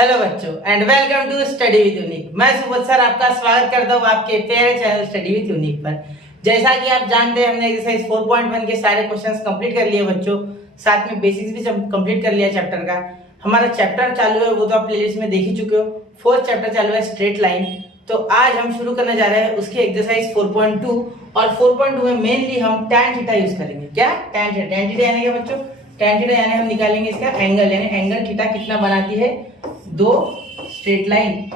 Hello बच्चों and welcome to study with Unique. मैं Subodh sir आपका स्वागत करता हूँ आपके प्यारे चैनल स्टडी विद यूनिक पर। जैसा कि आप जानते हैं हमने एक्सरसाइज 4.1 के सारे क्वेश्चंस कंप्लीट कर लिए बच्चों, साथ में बेसिक्स भी कंप्लीट कर लिया चैप्टर का। हमारा चैप्टर चालू है वो तो आप प्लेलिस्ट में देख ही चुके हो। फोर्थ चैप्टर चालू है स्ट्रेट लाइन। तो आज हम शुरू करने जा रहे हैं उसकी एक्सरसाइज 4.2 और 4.2 में मेनली हम tan थीटा यूज करेंगे। क्या tan थीटा? tan थीटा यानी क्या बच्चों? tan थीटा यानी हम निकालेंगे इसका एंगल, यानी एंगल थीटा कितना बनाती है, दो स्ट्रेट लाइन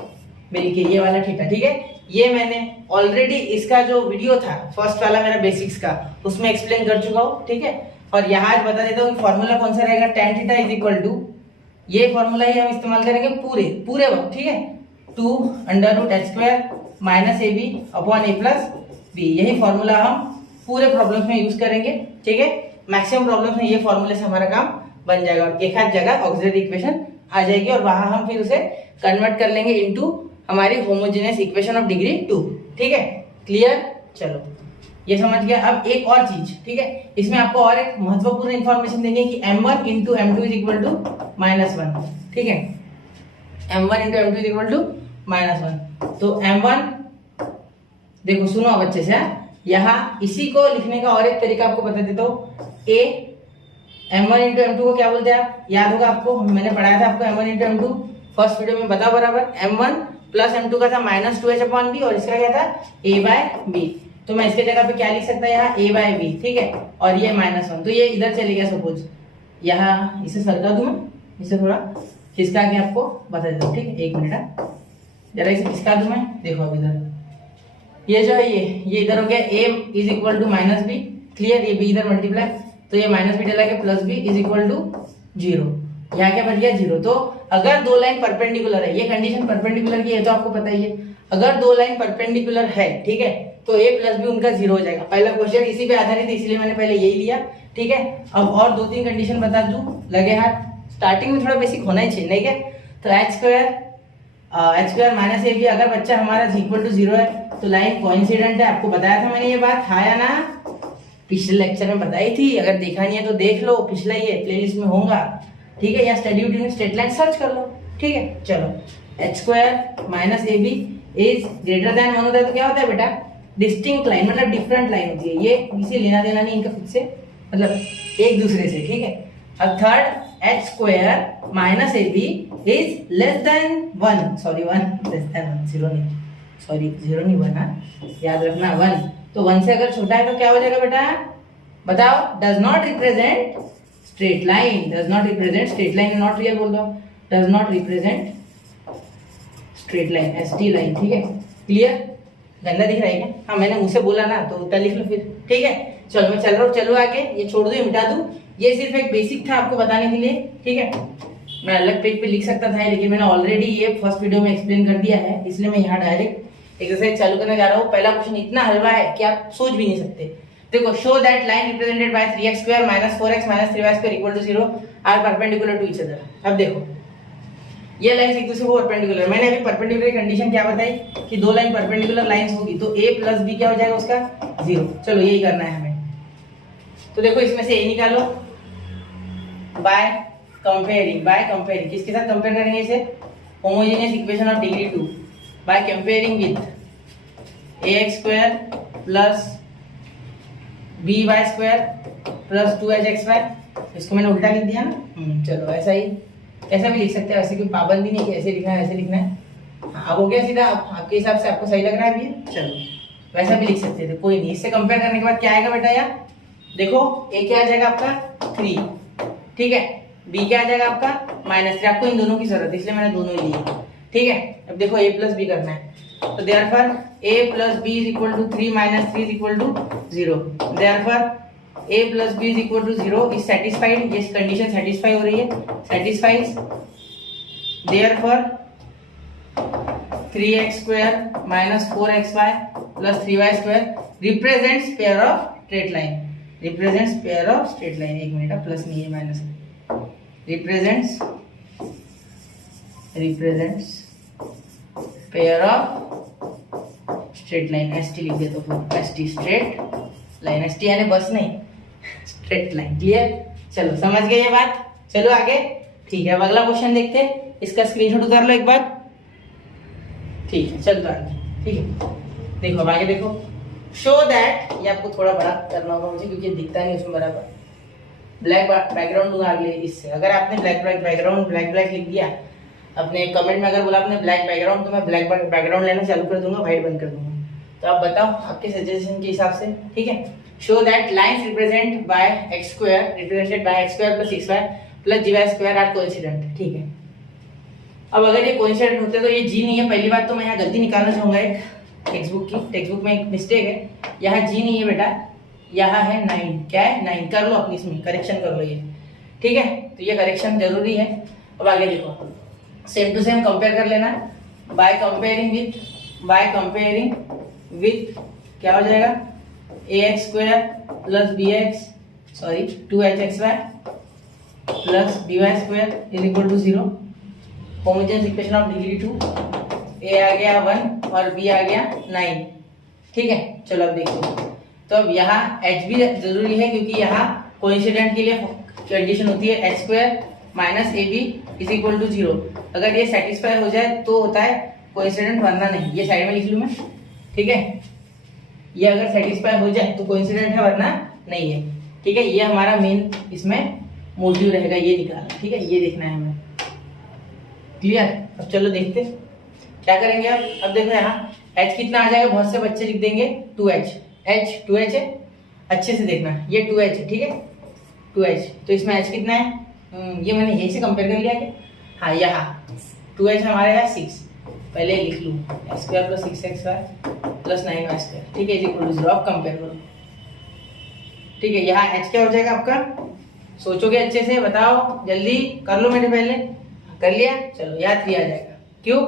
मिलके ये वाला थीटा। ठीक है, ये मैंने ऑलरेडी इसका जो वीडियो था फर्स्ट वाला मेरा बेसिक्स का उसमें एक्सप्लेन कर चुका हूँ। ठीक है, और यहाँ बता देता हूँ कि फॉर्मूला कौन सा रहेगा। tan theta is equal to, ये फॉर्मूला ही हम इस्तेमाल करेंगे पूरे वक्त। ठीक है, 2 under root h square minus A B upon A plus B, यही फॉर्मूला हम पूरे प्रॉब्लम्स में यूज करेंगे। ठीक है, मैक्सिमम प्रॉब्लम्स में ये फॉर्मूले से हमारा काम बन जाएगा और एक आध जगह ऑक्सिलरी इक्वेशन आ जाएगी और वहां हम फिर उसे कन्वर्ट कर लेंगे इनटू हमारी होमोजेनियस इक्वेशन ऑफ डिग्री 2। ठीक है, क्लियर? चलो ये समझ गया। अब एक और चीज, ठीक है, इसमें आपको और एक महत्वपूर्ण इंफॉर्मेशन देंगे कि m1 into m2 is equal to -1। ठीक है, m1 into m2 is equal to -1। तो m1 देखो, सुनो बच्चे से, यहाँ इसी को लिखने का और एक तरीका आपको बता देता हूँ। a m1 इंटू m2 को क्या बोलते हैं आप? याद होगा आपको, मैंने पढ़ाया था आपको m1 into m2 first video में, बताओ बराबर। m1 प्लस m2 का था -2h अपॉन b और इसका क्या था a बाय b। तो मैं इसके जगह पे क्या लिख सकता है यहाँ a बाय b। ठीक है, और ये -1 तो ये इधर चले गया। सपोज यहाँ इसे सरका दूं मैं, इसे थोड़ा खिसका के आपको बता देता हूँ। ठीक है, एक मिनट जरा इसे खिसका दूं मैं। देखो अब इधर ये जो है ये इधर हो गया a is equal to -b। Clear? ये b इधर मल्टीप्लाई, तो ये -b डला के plus b is equal to 0। यहाँ क्या बच गया 0। तो अगर दो लाइन परपेंडिकुलर है, ये कंडीशन परपेंडिकुलर की है तो आपको पता ही है, अगर दो लाइन परपेंडिकुलर है, ठीक है, तो a प्लस b उनका 0 हो जाएगा। पहला क्वेश्चन इसी पे आधारित है इसलिए मैंने पहले यही लिया। ठीक है, अब और दो तीन कंडीशन बता दूं लगे हाथ। स्टार्टिंग में थोड़ा बेसिक होना ही चाहिए, नहीं क्या? तो h स्क्वायर माइनस ab अगर बच्चा हमारा इक्वल टू 0 है तो लाइन कोइंसिडेंट है। आपको बताया था मैंने ये बात, था या ना? पिछले लेक्चर में बताई थी, अगर देखा नहीं है तो देख लो, पिछला ही है, प्लेलिस्ट में होगा। ठीक है, या study unique straight line search कर लो। ठीक है, चलो h square minus ab is greater than 1 होता है तो क्या होता है बेटा? डिस्टिंक्ट लाइन, मतलब डिफरेंट लाइन होती है। ये किसी लेना देना नहीं इनका खुद से, मतलब एक दूसरे से। ठीक है, अब third h square minus ab is less than 1, sorry 1 less than 1, 0 नहीं, सॉरी 0 नहीं 1, याद रखना 1। तो 1 से अगर छोटा है तो क्या हो जाएगा बेटा? बताओ। Does not represent straight line, does not represent straight line, not real बोल दो, does not represent straight line, ST line. ठीक है, क्लियर? गंदा दिख रहा है क्या? हाँ, मैंने मुझसे बोला ना तो उतना लिख लो फिर। ठीक है, चलो मैं चल रहा हूँ, चलो आगे, ये छोड़ दो, मिटा दूं। ये सिर्फ एक बेसिक था आपको बताने के लिए। ठीक है, मैं अलग पेज पे लिख सकता था लेकिन मैंने ऑलरेडी ये फर्स्ट वीडियो में एक्सप्लेन कर दिया है, इसलिए मैं यहाँ डायरेक्ट एक्सरसाइज चालू करने जा रहा हूँ। पहला क्वेश्चन इतना हलवा है कि आप सोच भी नहीं सकते। देखो, show that line represented by 3x square minus 4x minus 3y square equal to 0 are perpendicular to each other. अब देखो ये लाइन एक दूसरे को परपेंडिकुलर, मैंने अभी परपेंडिकुलर की कंडीशन क्या बताई कि दो लाइन परपेंडिकुलर लाइंस होगी तो a प्लस b क्या हो जाएगा उसका 0। चलो यही करना है हमें। तो देखो इसमें से a निकालो बाय कंपेयरिंग किसके साथ कंपेयर करेंगे इसे? Homogeneous equation of degree 2 by comparing with ax square plus by square plus 2hxy। इसको मैंने उल्टा लिख दिया ना। चलो ऐसा ही, ऐसा भी लिख सकते हैं, वैसे कोई पाबंदी नहीं कि ऐसे लिखना है ऐसे लिखना है। अब हो गया सीधा, आपके हिसाब से आपको सही लग रहा है अभी? चलो वैसा भी लिख सकते थे, कोई नहीं। इससे कंपेयर करने के बाद क्या आएगा बेटा? यार देखो, a क्या आ जाएगा आपका 3, ठीक है, b क्या आ जाएगा आपका -3। आपको इन दोनों की जरूरत है इसलिए मैंने दोनों ही लिए। ठीक है, अब देखो a प्लस b करना है तो therefore a plus b is equal to 3 minus 3 is equal to 0। Therefore a plus b is equal to 0 is satisfied. ये कंडीशन सेटिस्फाई हो रही है, satisfies. Therefore 3x square minus 4xy plus 3y square represents pair of straight line, represents pair of straight line. एक minute, plus नहीं है minus, represents pair of straight line. ST लिख देता हूँ, एसटी स्ट्रेट लाइन, एसटी यानी बस नहीं, straight line. Clear? चलो समझ गए ये बात? चलो आगे। ठीक है, अब अगला क्वेश्चन देखते हैं। इसका स्क्रीनशॉट उतार लो एक बार। ठीक है, चल रहा है। ठीक है, देखो अब आगे देखो। शो दैट, ये आपको थोड़ा बड़ा करना होगा मुझे क्योंकि दिखता नहीं उसमें बराबर। ब्लैक बैकग्राउंड दूंगा अगले इससे। अगर आपने ब्लैक बैकग्राउंड ब्लैक लिख दिया अपने कमेंट में, अगर बोला आपने ब्लैक बैकग्राउंड, तो मैं ब्लैक बैकग्राउंड लेना चालू कर दूंगा, व्हाइट बंद कर दूंगा। तो आप बताओ आपके सजेशन के हिसाब से। ठीक है, show that lines represent by x square represented by x square plus 6y plus gy square are coincident. ठीक है, अब अगर ये कोइंसिडेंट होते तो ये जी नहीं है। पहली बात तो मैं यहाँ गलती निकालना चाहूंगा एक टेक्स्ट बुक में एक मिस्टेक है। यहाँ जी नहीं है बेटा, यहाँ है 9। क्या है? 9। कर लो अपनी इसमें करेक्शन कर लो ये। ठीक है, तो ये करेक्शन जरूरी है। अब आगे देखो, सेम टू सेम कंपेयर कर लेना। बाय कंपेयरिंग विथ क्या हो जाएगा? ax square plus bx 2hxy plus by square is equal to 0। Homogeneous equation of degree 2, a आ गया 1 और b आ गया 9। ठीक है, चलो अब देखो। तो अब यहाँ h भी जरूरी है क्योंकि यहाँ कोइंसिडेंट के लिए कंडीशन होती है h square minus ab is equal to 0। अगर ये सेटिस्फाई हो जाए तो होता है कोइंसिडेंट, वरना नहीं। ये साइड में लिख लूँ मैं। ठीक है, ये अगर सेटिस्फाई हो जाए तो कोइंसिडेंट है, वरना नहीं है। ठीक है, ये हमारा मेन इसमें मोटिव रहेगा, ये निकालना। ठीक है, ये देखना है हमें। क्लियर? अब चलो देखते क्या करेंगे। अब देखो यहाँ h कितना आ जाएगा, बहुत से बच्चे लिख देंगे 2h। h है, अच्छे से देखना, ये 2h है। ठीक है, 2h। तो इसमें h कितना है? ये मैंने यही से कंपेयर कर लिया कि हाँ, यहाँ 2h हमारे यहाँ 6। पहले लिख लूँ x square plus 6xy plus 9y square. ठीक है, इक्वल टू 0। अब कंपेयर करो। ठीक है, यहाँ h क्या हो जाएगा आपका? सोचोगे अच्छे से, बताओ जल्दी कर लो। मैंने पहले कर लिया, चलो यहाँ 3 आ जाएगा। क्यों?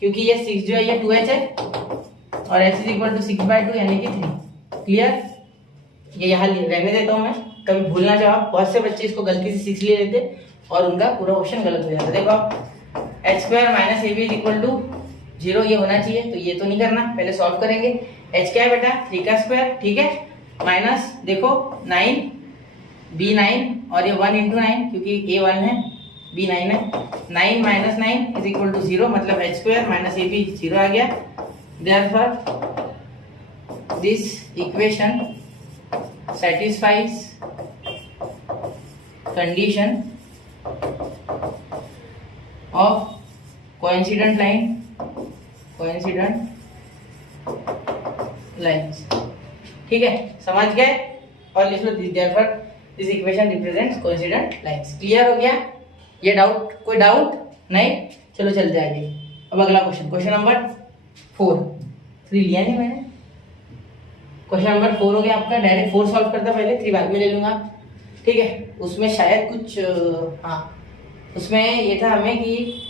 क्योंकि ये 6 जो है ये 2h है और h इज इक्वल टू 6/2 यानी कि 3। क्लियर? ये यहाँ रहने देता हूँ मैं, कभी भूलना चाहो। बहुत से बच्चे इसको गलती से 6 ले लेते और उनका पूरा क्वेश्चन गलत हो जाता है। देखो आप h square minus ab is equal to 0 ये होना चाहिए, तो ये तो नहीं करना, पहले सॉल्व करेंगे। h क्या है बेटा? 3 का स्क्वायर। ठीक है, माइनस देखो 9 b 9 और ये 1 इंटू 9 क्योंकि a 1 है b 9 है। 9 माइनस 9 इज इक्वल टू 0, मतलब h स्क्वायर माइनस ab 0 आ गया। Therefore this equation satisfies condition of coincident lines। ठीक है, समझ गए? और लिख लो therefore this equation represents coincident lines। Clear हो गया? ये डाउट, कोई डाउट नहीं? चलो चलते आगे। अब अगला क्वेश्चन नंबर 4। 3 लिया नहीं मैंने। क्वेश्चन नंबर 4 हो गया आपका। डायरेक्ट 4 सॉल्व करता, पहले 3 बाद में ले लूंगा। ठीक है, उसमें शायद कुछ हाँ, उसमें ये था हमें कि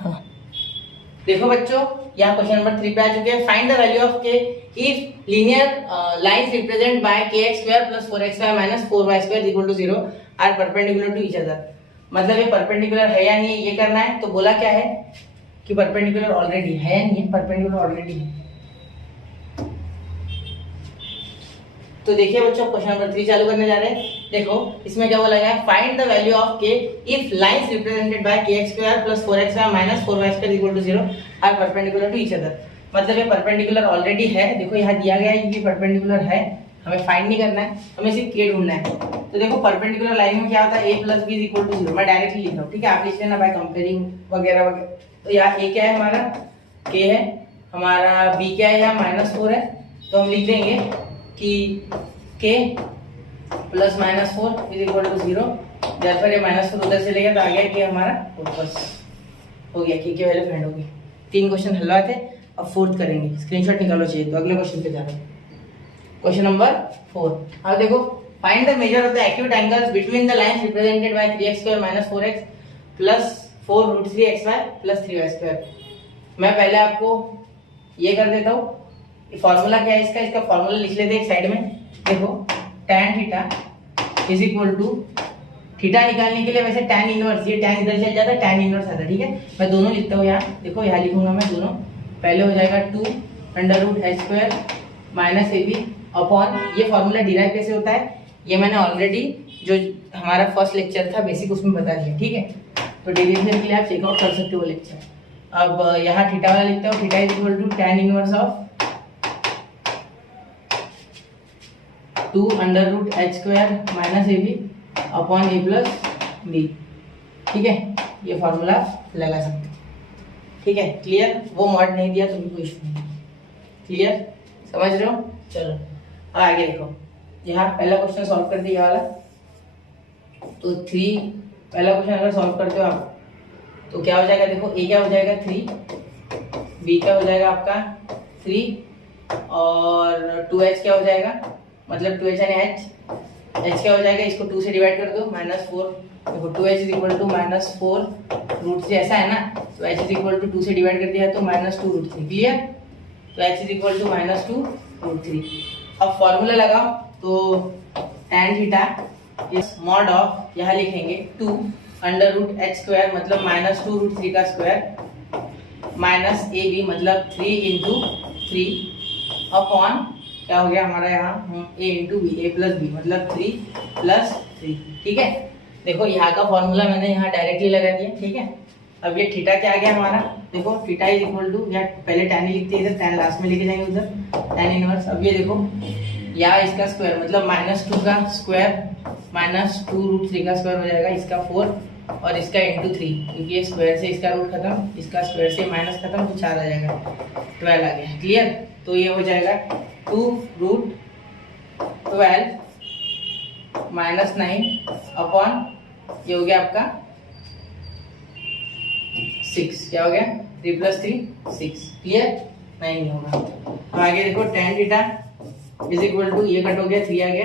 हाँ, देखो बच्चों, यहाँ क्वेश्चन नंबर 3 पे आ चुके हैं। Find the value of k if linear lines represent by kx square plus 4xy minus 4y square equal to 0 are perpendicular to each other. मतलब ये परपेंडिकुलर है या नहीं, ये करना है। तो बोला क्या है कि परपेंडिकुलर ऑलरेडी है या नहीं है? परपेंडिकुलर ऑलरेडी है। तो देखिए बच्चों, क्वेश्चन नंबर 3 चालू करने जा रहे हैं। देखो इसमें क्या बोला गया? Find the value of k if lines represented by kx square plus 4xy minus 4y square equal to 0 are perpendicular to each other. मतलब ये परपेंडिकुलर ऑलरेडी है। देखो यहाँ दिया गया है कि परपेंडिकुलर है, हमें फाइंड नहीं करना है, हमें सिर्फ k ढूंढना है। तो देखो परपेंडिकुलर लाइन में क्या होता है? a plus b is equal to 0। मैं डायरेक्टली लिख रहा हूँ। ठीक है, आप लिख लेना बाय कंपेयरिंग वगैरह वगैरह। तो यहाँ a क्या है? हमारा k है, हमारा b क्या है? यहाँ माइनस 4 है। तो हम लिख देंगे कि k plus minus 4 is equal to 0। Therefore ये माइनस 4 उधर चले गया तो आ गया कि हमारा बस हो गया, की वैल्यू फाइंड होगी। 3 क्वेश्चन हलवा थे, अब 4th करेंगे। स्क्रीनशॉट निकालो चाहिए तो अगले क्वेश्चन पे जा रहे हैं। Question number 4। अब देखो, find the measure of the acute angles between the lines represented by 3x square minus 4x plus 4√3xy plus 3y²। मैं पहले आपको ये कर देता हूँ, फॉर्मूला क्या है इसका, इसका फॉर्मूला लिख लेते हैं एक साइड में। देखो tan theta is equal to, theta निकालने के लिए वैसे tan इनवर्स, ये tan इधर चल जाता है, tan इनवर्स आता है, ठीक है। मैं दोनों लिखता हूँ यहाँ, देखो यहाँ लिखूंगा मैं दोनों। पहले हो जाएगा 2√h² माइनस AB अपॉन, ये फॉर्मूला डिराइव कैसे होता है ये मैंने ऑलरेडी जो हमारा फर्स्ट लेक्चर था बेसिक उसमें बता दिया, ठीक है। तो डेरिवेशन के लिए आप चेकआउट कर सकते हो लेक्चर। अब यहाँ थीटा वाला लिखता हूँ, theta is equal to tan inverse of 2√h² minus AB upon A plus B, ठीक है। ये फॉर्मूला लगा सकते हो, ठीक है। क्लियर, वो मॉड नहीं दिया तो भी कोई इशू नहीं, क्लियर, समझ रहे हो। चलो आगे देखो, यहाँ पहला क्वेश्चन सॉल्व कर दिया वाला। तो 3 पहला क्वेश्चन अगर सॉल्व करते हो आप तो क्या हो जाएगा, देखो A क्या हो जाएगा 3, B क्या हो जाएगा आपका 3 और 2h क्या हो जाएगा, मतलब 2h यानी h क्या हो जाएगा, इसको 2 से डिवाइड कर दो -4। देखो 2h इज इक्वल टू -4√3, ऐसा है ना, तो h इज इक्वल टू 2 से डिवाइड कर दिया तो -2√3, क्लियर। तो h इज इक्वल टू -2√3। अब फॉर्मूला लगाओ, तो tan theta is mod of, यहाँ लिखेंगे 2√h² मतलब -2√3 का स्क्वायर माइनस AB मतलब 3 × 3 अपॉन क्या हो गया हमारा यहाँ A × B, A plus B मतलब 3 + 3, ठीक है। देखो यहाँ का फॉर्मूला मैंने यहाँ डायरेक्टली लगा दिया, ठीक है। अब ये थीटा क्या आ गया हमारा, देखो थीटा इज इक्वल टू, या पहले tan ही लिखते हैं इधर, tan लास्ट में लेके जाएंगे उधर, tan इनवर्स। अब ये देखो यहाँ इसका स्क्वायर मतलब -2 का स्क्वायर -2√3 का स्क्वायर हो जाएगा, इसका 4 और इसका × 3, क्योंकि ये स्क्वायर से इसका रूट खत्म, इसका स्क्वायर से माइनस खत्म, तो 4 आ जाएगा, 12 आ गया, क्लियर। तो ये हो जाएगा 2√12 -9 अपॉन ये हो गया आपका 6, क्या हो गया 3 + 3 6, क्लियर, 9 नहीं होगा। अब आगे देखो tan theta is equal to, ये कट हो गया 3 आ गया,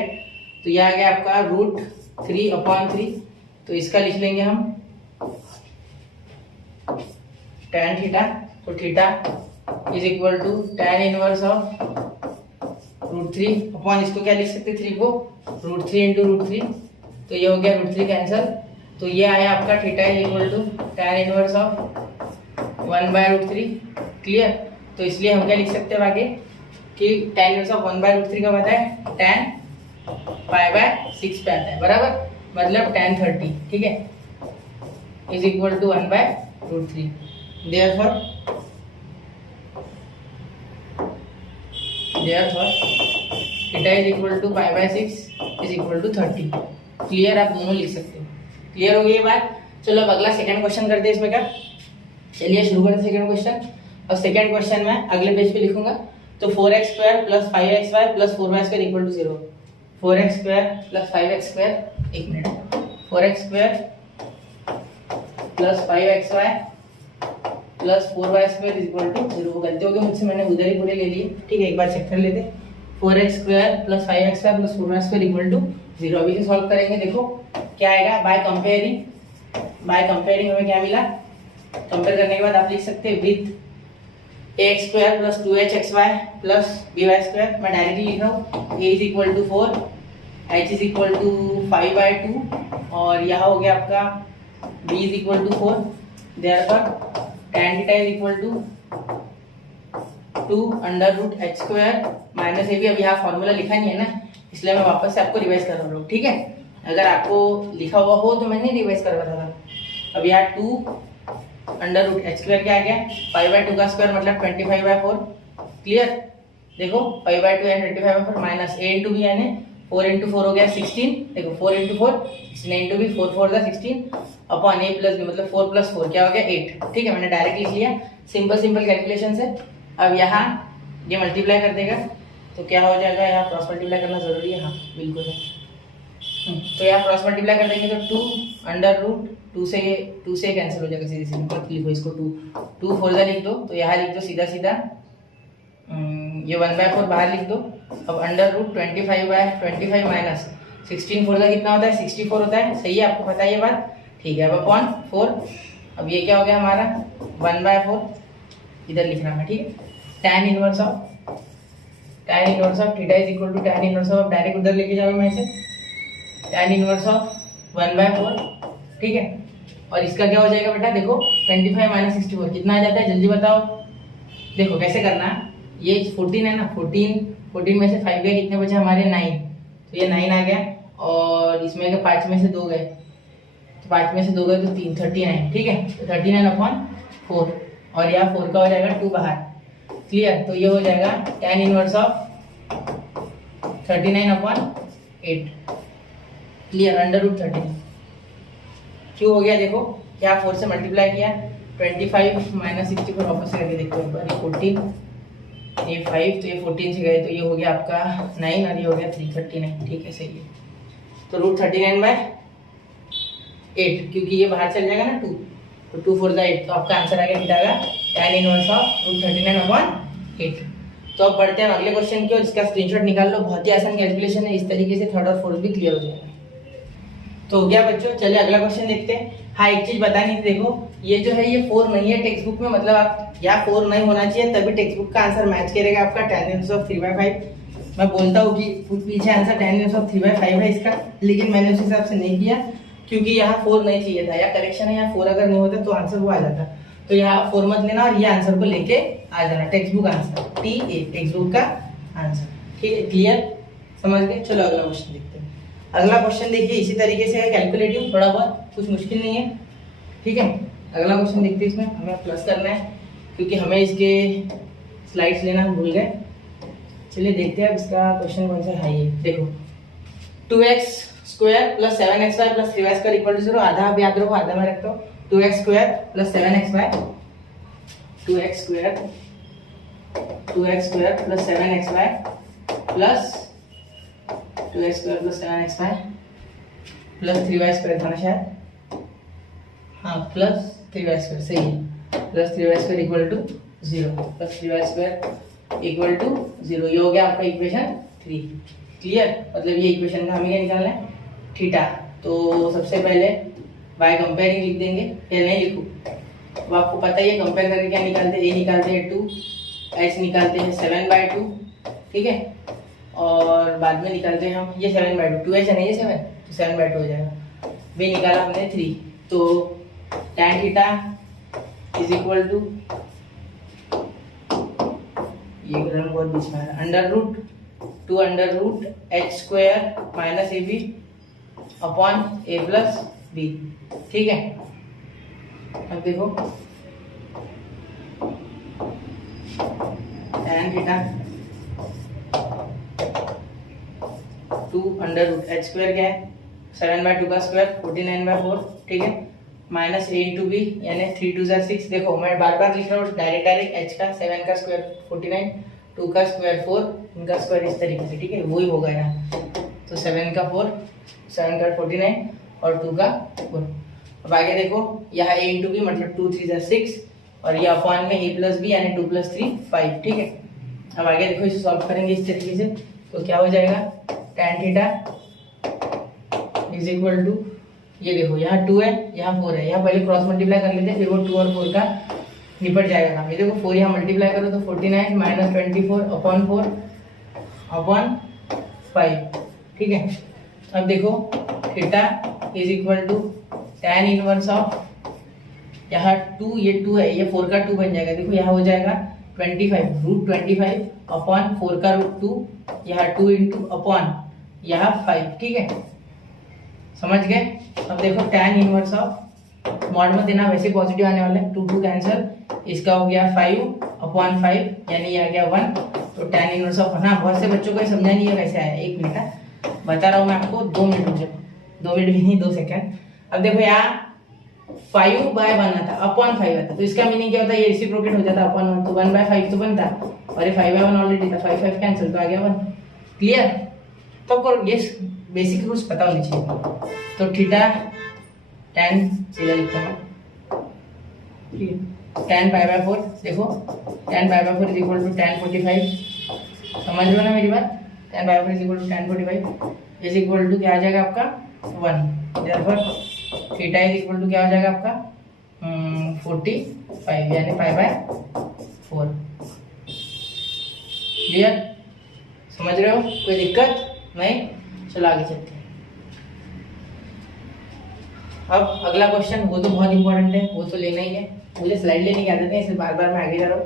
तो ये आ गया आपका √3/3, तो इसका लिख लेंगे हम tan थीटा, तो theta is equal to tan inverse of √3 upon, इसको क्या लिख सकते 3 को √3 × √3, तो ये हो गया √3 कैंसल, तो ये आया आपका theta is equal to tan inverse of 1/√3, clear. तो इसलिए हम क्या लिख सकते हैं आगे कि tan इनवर्स ऑफ 1/√3 का पता है tan π/6 पे आता है, बराबर, मतलब tan 30, ठीक है, is equal to 1/√3। Therefore theta is equal to π/6 is equal to 30, clear. आप दोनों लिख सकते हो, क्लियर हो गई ये बात। चलो अब अगला सेकंड क्वेश्चन करते हैं इसमें का, चलिए शुरू करते हैं सेकंड क्वेश्चन। अब सेकंड क्वेश्चन में अगले पेज पे लिखूंगा, तो 4x² + 5xy + 4y² equal to 0। 4x² + 5x², एक minute, 4x² + 5xy + 4y² equal to 0। गलती हो गई मुझसे, मैंने उधर ही पूरे ले लिए, ठीक है, एक बार चेक कर लेते। 4x² + 5xy + 4y² equal to 0। अभी से सॉल्व करेंगे, देखो क्या आएगा, बाय कंपेयरिंग हमें क्या मिला, कंपेयर करने के बाद आप लिख सकते हैं विथ ax² + 2hxy + by², मैं डायरेक्टली लिख रहा हूँ, a is equal to 4, h is equal to 5/2 और यहाँ हो गया आपका b is equal to 4। Therefore tan theta is equal to 2√h² minus AB। अब यहाँ फॉर्मूला लिखा नहीं है ना, इसलिए मैं वापस से आपको रिवाइज कर रहा हूँ, ठीक है। अगर आपको लिखा हुआ हो तो मैंने रिवाइज करवा था। अब यहाँ 2√h² क्या आ गया, 5/2 का स्क्वायर मतलब 25/4, क्लियर। देखो 5/2 यानी 25/4 माइनस a × b यानी 4 × 4 हो गया 16, देखो 4 × 4 16 × b 4 4 = 16 अपॉन a + b मतलब 4 + 4 क्या हो गया 8, ठीक है, मैंने डायरेक्ट लिख लिया, सिंपल कैलकुलेशन से। अब यहाँ ये मल्टीप्लाई कर देगा तो क्या हो जाएगा, यहाँ क्रॉस मल्टीप्लाई करना जरूरी है, हाँ बिल्कुल है। तो यहाँ क्रॉस मल्टीप्लाई कर देंगे तो 2 से कैंसिल हो जाएगा, सीधे मत लिखो इसको, 2 4 लिख दो, तो यहाँ लिख दो सीधा ये 1/4 बाहर लिख दो। अब √25/25 माइनस 16 4 कितना होता है 64 होता है, सही है, आपको पता है ये बात, ठीक है। अब अपॉन 4 अब ये क्या हो गया हमारा 1/4 इधर लिख रहा है, ठीक है। tan inverse of theta is equal to tan inverse of, direct उधर लेके जाओ मैं इसे, tan इनवर्स ऑफ 1/4, ठीक है। और इसका क्या हो जाएगा बेटा, देखो 25 माइनस 64 कितना आ जाता है, जल्दी बताओ। देखो कैसे करना है, ये 14 है ना, 14 में से 5 गए, कितने बचे हमारे 9, तो ये 9 आ गया। और इसमें अगर 5 में से 2 गए, तो 5 में से 2 गए तो 3, 39, ठीक है। तो 39/4 और यहाँ 4 का हो जाएगा 2 बाहर, क्लियर। तो ये हो जाएगा tan इनवर्स ऑफ 39/8, क्लियर, √13। क्यों हो गया, देखो क्या 4 से मल्टीप्लाई किया, 25 माइनस 64 वापस से करके देखो एक बार, ये 14, ये 5, तो ये 14 से गए, तो ये हो गया आपका 9 और ये हो गया 339, ठीक है, सही है। तो √39/8, क्योंकि ये बाहर चल जाएगा ना 2, तो 2 4 8, तो आपका आंसर आ गया थीटा का tan इनवर्स ऑफ √39/8। तो अब बढ़ते हैं अगले क्वेश्चन की, जिसका स्क्रीनशॉट निकाल लो, बहुत ही आसान कैलकुलेशन है, इस तरीके से थर्ड और फोर्थ भी क्लियर हो जाएगा। तो हो गया बच्चों, चलिए अगला क्वेश्चन देखते हैं। हाँ, एक चीज बतानी थी, देखो ये जो है ये 4 नहीं है टेक्स्ट बुक में, मतलब आप यहाँ 4 नहीं होना चाहिए, तभी टेक्स्ट बुक का आंसर मैच करेगा आपका tan इनवर्स ऑफ 3/5। मैं बोलता हूँ कि पीछे आंसर tan इनवर्स ऑफ 3/5 है इसका, लेकिन मैंने उस हिसाब से नहीं किया, क्योंकि यहाँ 4 नहीं चाहिए था, या करेक्शन है, यहाँ 4 अगर नहीं होता तो आंसर वो आ जाता। तो यहाँ 4 मत लेना और ये आंसर को लेके आ जाना, text book answer, TA text book का आंसर, ठीक है, क्लियर, समझ गए। चलो अगला क्वेश्चन देखते हैं। अगला क्वेश्चन देखिए इसी तरीके से है, कैलकुलेटिव, थोड़ा बहुत, कुछ मुश्किल नहीं है, ठीक है। अगला क्वेश्चन देखते हैं, इसमें हमें प्लस करना है, क्योंकि हमें इसके स्लाइड्स लेना भूल गए। चलिए देखते हैं इसका क्वेश्चन कौन सा है। ये देखो 2x² + 7xy + 3y² = 0, आधा आप याद रखो, आधा मैं रखता हूँ। 2x² + 7xy, 2x² + 7xy plus 2x² + 7xy plus 3y² था ना शायद, हाँ, प्लस 3y², सही है, प्लस 3y² = 0, प्लस 3y² = 0, ये हो गया आपका इक्वेशन 3, क्लियर। मतलब ये इक्वेशन का हमें क्या निकालना है, थीटा। तो सबसे पहले बाय कंपेयरिंग लिख देंगे, या नहीं लिखूँ, तो आपको पता ही है कंपेयर करके क्या निकालते हैं, ए निकालते हैं 2, एच निकालते हैं 7/2, ठीक है, और बाद में निकालते हैं हम ये 7/2, 2h है नहीं, ये 7, तो 7/2 हो जाएगा। बी निकाला हमने 3, तो tan theta is equal to, ये ग्राम बहुत बीच में है, √2 √h² minus ab upon a plus b, ठीक है। अब देखो tan थीटा 2 √h² क्या है, 7/2 का स्क्वायर 49/4, ठीक है, माइनस a × b, यानी 3 2 6। देखो मैं बार बार लिख रहा हूँ, डायरेक्ट h का 7 का स्क्वायर 49, 2 का स्क्वायर 4, इनका स्क्वायर इस तरीके से, ठीक है, वही होगा यहाँ। तो 7 का 4, 7 का 49 और 2 का 4। अब आगे देखो यहाँ a × b मतलब 2 3 6, और ये अपॉन में a + b यानी 2 + 3 5, ठीक है। अब आगे देखो इसे सॉल्व करेंगे इस तरीके से, तो क्या हो जाएगा, tan theta is equal to, ये देखो यहाँ 2 है, यहाँ 4 है, यहाँ पहले क्रॉस मल्टीप्लाई कर लेते हैं, फिर वो 2 और 4 का निपट जाएगा काम। ये देखो 4 यहाँ मल्टीप्लाई करो तो 49 माइनस 24 अपॉन 4 अपॉन 5, ठीक है। अब देखो theta is equal to tan inverse of, यहाँ 2, ये 2 है, ये 4 का 2 बन जाएगा, देखो यहाँ हो जाएगा 25 √25 अपॉन 4 का √2, यहाँ 2 × अपॉन यहाँ 5, ठीक है, समझ गए। अब देखो tan इनवर्स ऑफ, मॉड में देना वैसे पॉजिटिव आने वाला है, 2 2 कैंसिल, इसका हो गया 5 अपॉन 5 यानी ये आ गया 1, तो tan इनवर्स ऑफ, ना बहुत से बच्चों को ये समझा नहीं है कैसे आया, 1 मिनट बता रहा हूँ मैं आपको, 2 मिनट रुक जाओ, 2 मिनट भी नहीं 2 सेकंड। अब देखो यहाँ 5/1 आता, अपॉन 5 आता, तो इसका मीनिंग क्या होता है, ये रेसिप्रोकेट हो जाता अपॉन 1, तो 1/5 तो बनता, और ये 5/1 ऑलरेडी था, 5 5 कैंसिल, तो आ गया 1, क्लियर। तो आपको ये बेसिक रूल्स पता होने चाहिए। तो थीटा tan सीधा लिखता हूँ, tan π/4, देखो tan π/4 is equal to tan 45, समझ लो ना मेरी बात, tan π/4 is equal to tan 45 is equal to क्या आ जाएगा आपका 1, therefore theta is equal to क्या हो जाएगा आपका 45 यानी π/4। क्लियर, समझ रहे हो, कोई दिक्कत नहीं। चलो आगे चलते हैं। अब अगला क्वेश्चन, वो तो बहुत इंपॉर्टेंट है, वो तो लेना ही है। मुझे स्लाइड लेने की आदत है, इसलिए बार बार मैं आगे जा रहा हूँ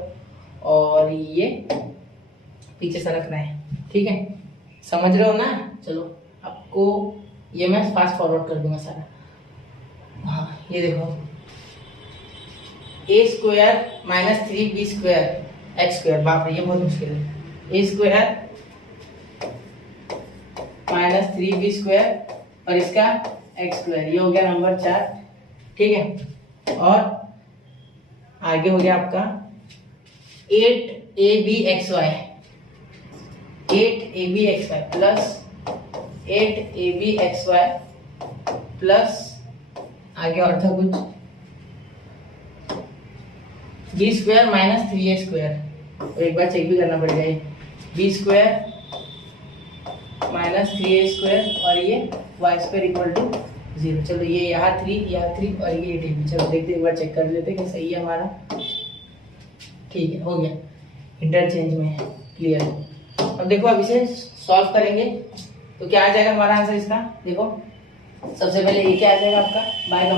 और ये पीछे सरक रहा है। ठीक है, समझ रहे हो ना। चलो आपको ये मैं फास्ट फॉरवर्ड कर दूंगा सारा। हाँ, ये देखो, a square minus 3b² x²। बाप रे, ये बहुत मुश्किल है। a स्क्वायर माइनस 3b² और इसका x², ये हो गया नंबर 4। ठीक है, और आगे हो गया आपका 8abxy, 8abxy plus 8abxy plus आगे और था कुछ b² माइनस 3a²। तो एक बार चेक भी करना पड़ेगा, b² माइनस 3a² और ये y² इक्वल टू 0। चलो ये यहाँ 3 यहाँ 3 और ये 8ab। चलो देखते एक बार चेक कर लेते कि सही है हमारा। ठीक है, हो गया, इंटरचेंज में है। क्लियर। अब देखो, अब इसे सॉल्व करेंगे तो क्या आ जाएगा हमारा आंसर इसका। देखो सबसे पहले ये क्या आ जाएगा आपका, बाय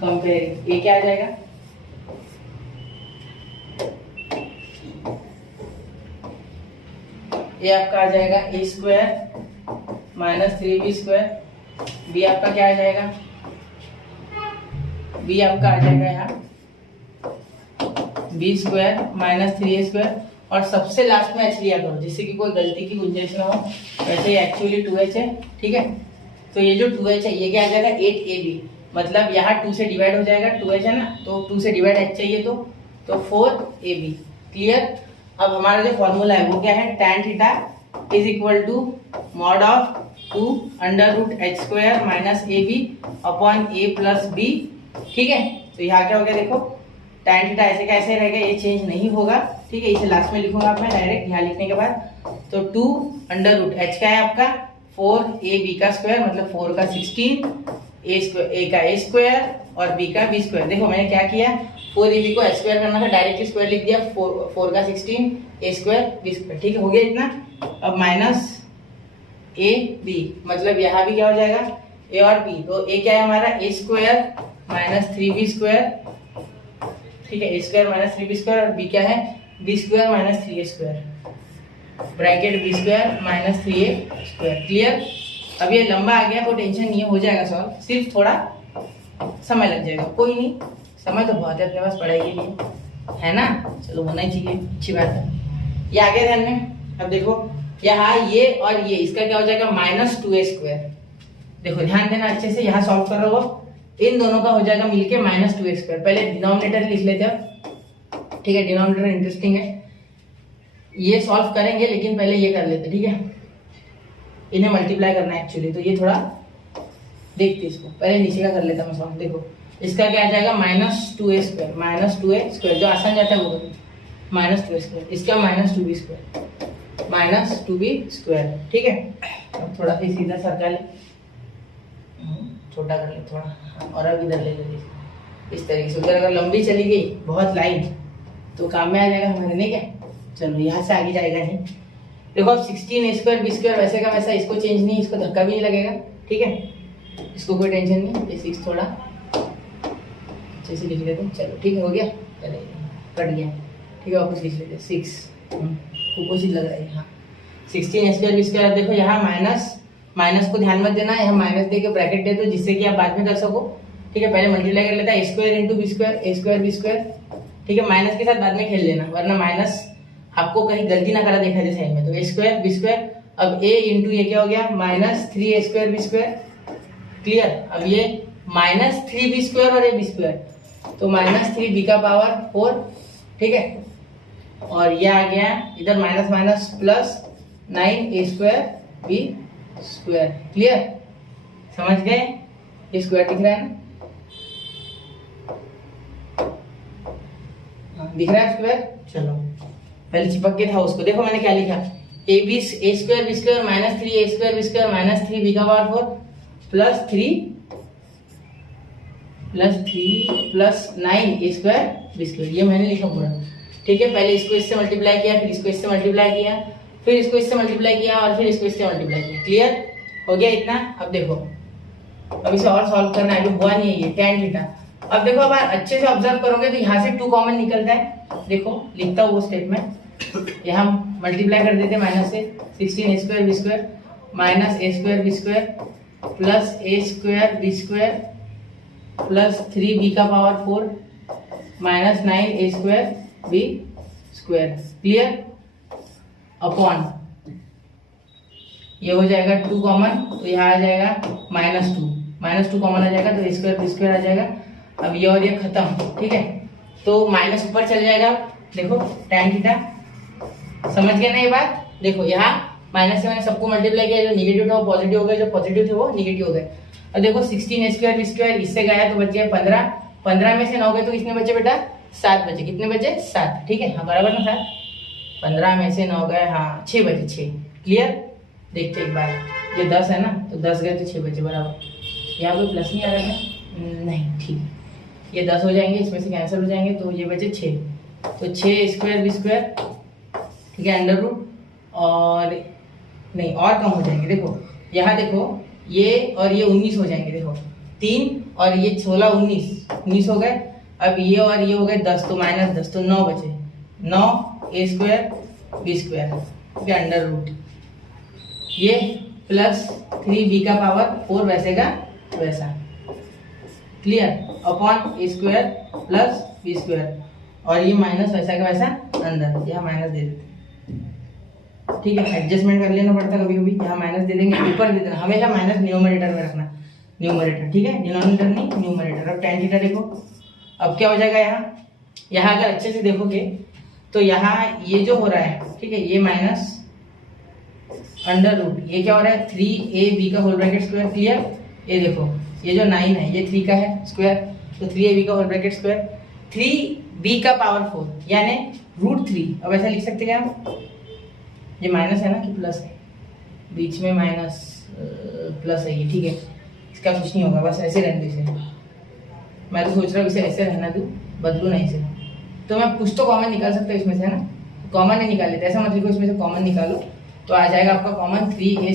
कंपेयरिंग ये क्या आ जाएगा, ये आपका आ जाएगा a² माइनस 3b²। b आपका क्या आ जाएगा, b आपका आ जाएगा यहाँ b² माइनस 3a²। और सबसे लास्ट में h लिया करो, जिससे कि कोई गलती की गुंजाइश ना हो। वैसे ये एक्चुअली 2h है। ठीक है, तो ये जो 2h है ये क्या आ जाएगा 8ab, मतलब यहाँ 2 से डिवाइड हो जाएगा, 2h है ना, तो 2 से डिवाइड h चाहिए तो 4ab। क्लियर। अब हमारा जो फॉर्मूला है वो क्या है, tan theta is equal to mod of 2 under root h² minus ab upon a plus b। ठीक है, तो यहाँ क्या हो गया, देखो tan थीटा ऐसे कैसे रहेगा, ये चेंज नहीं होगा। ठीक है, इसे लास्ट में लिखूंगा मैं डायरेक्ट यहाँ लिखने के बाद। तो 2 अंडर रूट h का है आपका 4ab का स्क्वायर, मतलब 4 का 16, a का a² और b का b²। देखो मैंने क्या किया, 4ab को h² करना था, डायरेक्टली स्क्वायर लिख दिया, 4 का 16, a² b²। ठीक है, हो गया इतना। अब माइनस ab, मतलब यहाँ भी क्या हो जाएगा a और b। तो a क्या है हमारा a² माइनस 3b²। ठीक है, a² माइनस 3b² और b क्या है b² minus 3a², bracket b² minus 3a²। Clear. अब ये लंबा आ गया, कोई टेंशन नहीं है, हो जाएगा सॉल्व, सिर्फ थोड़ा समय लग जाएगा। कोई नहीं, समय तो बहुत है अपने पास पढ़ाई के लिए, है ना। चलो होना ही चाहिए, अच्छी बात है। ये आ गया ध्यान में। अब देखो यहाँ ये और ये, इसका क्या हो जाएगा माइनस 2a²। देखो ध्यान देना अच्छे से, यहाँ सॉल्व कर रहे हो, इन दोनों का हो जाएगा मिलके माइनस 2a²। पहले डिनोमिनेटर लिख लेते हैं। ठीक है, डिनोमिनेटर इंटरेस्टिंग है, ये सॉल्व करेंगे लेकिन पहले ये कर लेते। ठीक है, इन्हें मल्टीप्लाई करना है एक्चुअली, तो ये थोड़ा देखते इसको, पहले नीचे का कर लेता मैं सॉल्व। देखो इसका क्या आ जाएगा माइनस 2a², माइनस 2a², जो आसान जाता है वो माइनस 2a², इसका माइनस 2b², माइनस 2b²। ठीक है, अब थोड़ा सा सीधा सरका ले, छोटा कर ले थोड़ा, और अब इधर ले ले इस तरीके से। उधर अगर लंबी चली गई बहुत लाइन तो काम में आ जाएगा हमारे, नहीं क्या। चलो यहाँ से आगे जाएगा नहीं। देखो अब 16a² b² वैसे का वैसा, इसको चेंज नहीं, इसको धक्का भी नहीं लगेगा। ठीक है, इसको कोई टेंशन नहीं। ये 6 थोड़ा अच्छे से लिख लेते हैं। चलो ठीक है, हो गया, कट गया। ठीक है, वापस लिख लेते हैं 6, कुछ लग रहा है। हाँ, 16a² b²। देखो यहाँ माइनस को ध्यान मत देना, यहाँ माइनस दे के ब्रैकेट दे दो, जिससे कि आप बाद में कर सको। ठीक है, पहले मल्टीप्लाई कर लेता है a² into b², a² b²। ठीक है, माइनस के साथ बाद में खेल लेना, वरना माइनस आपको कहीं गलती ना करा देखा दे साइड में। तो a² b²। अब a इंटू ये क्या हो गया माइनस 3a² b²। क्लियर। अब ये माइनस 3b² और a b², तो माइनस 3b का पावर 4। ठीक है, और ये आ गया इधर minus minus plus 9a² b²। Clear, समझ गए, ये स्क्वायर दिख रहा है ना, दिख रहा है स्क्वायर। चलो पहले चिपक के था उसको, देखो मैंने क्या लिखा, a² b² minus 3a² b² minus 3b का power 4 plus 3 plus 3 plus 9 a square b square, ये मैंने लिखा पूरा। ठीक है, पहले इसको इससे मल्टीप्लाई किया, फिर इसको इससे मल्टीप्लाई किया, फिर इसको इससे मल्टीप्लाई किया और फिर इसको इससे मल्टीप्लाई किया। क्लियर हो गया इतना? अब देखो, अब इसे और सॉल्व करना है, अभी हुआ नहीं है ये tan थीटा। अब देखो, अब अच्छे से ऑब्जर्व करोगे तो यहाँ से 2 कॉमन निकलता है। देखो लिखता हूँ वो स्टेटमेंट, यहाँ मल्टीप्लाई कर देते माइनस से, 16 a square b square minus a square b square plus a square b square plus 3b का power 4 minus 9 a square b square. Clear? Upon ये हो जाएगा 2 कॉमन, तो यहाँ आ जाएगा -2 कॉमन आ जाएगा, तो ए स्क्वायर बी स्क्वायर आ जाएगा। अब ये और ये खत्म। ठीक है, तो माइनस ऊपर चल जाएगा। देखो tan थीटा, समझ गए ना ये बात? देखो यहाँ माइनस से मैंने सबको मल्टीप्लाई किया, जो निगेटिव था वो पॉजिटिव हो गया, जो पॉजिटिव थे वो निगेटिव हो गए। अब देखो 16 ए स्क्वायर बी स्क्वायर इससे गया तो बच गया 15, 15 में से 9 गए तो कितने बचे बेटा? 7 बचे। कितने बचे? 7। ठीक है, हाँ बराबर ना 7, 15 में से 9 गए, हाँ 6 बचे 6। क्लियर? देखते एक बार, ये 10 है ना, तो 10 गए तो 6 बचे बराबर। यहाँ कोई प्लस नहीं आ रहा है? नहीं, ठीक है, ये 10 हो जाएंगे, इसमें से कैंसिल हो जाएंगे, तो ये बचे 6, तो 6 स्क्वायर बी स्क्वायर। ठीक है, अंडर रूट और नहीं और कम हो जाएंगे। देखो यहाँ देखो, ये और ये 19 हो जाएंगे। देखो 3 और ये 16 19 हो गए। अब ये और ये हो गए 10, तो -10, तो 9 बचे, 9 ए स्क्वायर बी स्क्वायर। ठीक है, अंडर रूट ये प्लस 3b का पावर 4 वैसे का वैसा। क्लियर? अपॉन ए स्क्वायर प्लस बी स्क्वायर, और ये माइनस वैसा का वैसा अंदर, यहाँ माइनस दे देते। ठीक है, एडजस्टमेंट कर लेना पड़ता कभी कभी, यहाँ माइनस दे देंगे, ऊपर दे देना, हमेशा माइनस न्यूमरेटर में रखना, न्यूमरेटर। ठीक है, डिनोमिनेटर नहीं न्यूमरेटर। अब tan थीटा देखो, अब क्या हो जाएगा यहाँ अगर अच्छे से देखोगे तो यहाँ ये जो हो रहा है, ठीक है, ये माइनस अंडर रूट, ये क्या हो रहा है? 3ab का होल ब्रैकेट स्क्वायर। क्लियर? ये देखो, ये जो 9 है ये 3 का है स्क्वायर, तो 3ab का होल ब्रैकेट स्क्वायर, 3b का पावर 4 यानी √3। अब ऐसा लिख सकते हैं हम, ये माइनस है ना कि प्लस है? बीच में माइनस प्लस है ये। ठीक है, इसका कुछ नहीं होगा, बस ऐसे रहने दो इसे। मैं तो सोच रहा हूँ इसे ऐसे रहना दूँ, बदलू नहीं इसे, तो मैं कुछ तो कॉमन निकाल सकता हूँ इसमें से, है ना? कॉमन नहीं निकाल लेते, ऐसा मत लिखो, इसमें से कॉमन निकालो तो आ जाएगा आपका कॉमन 3b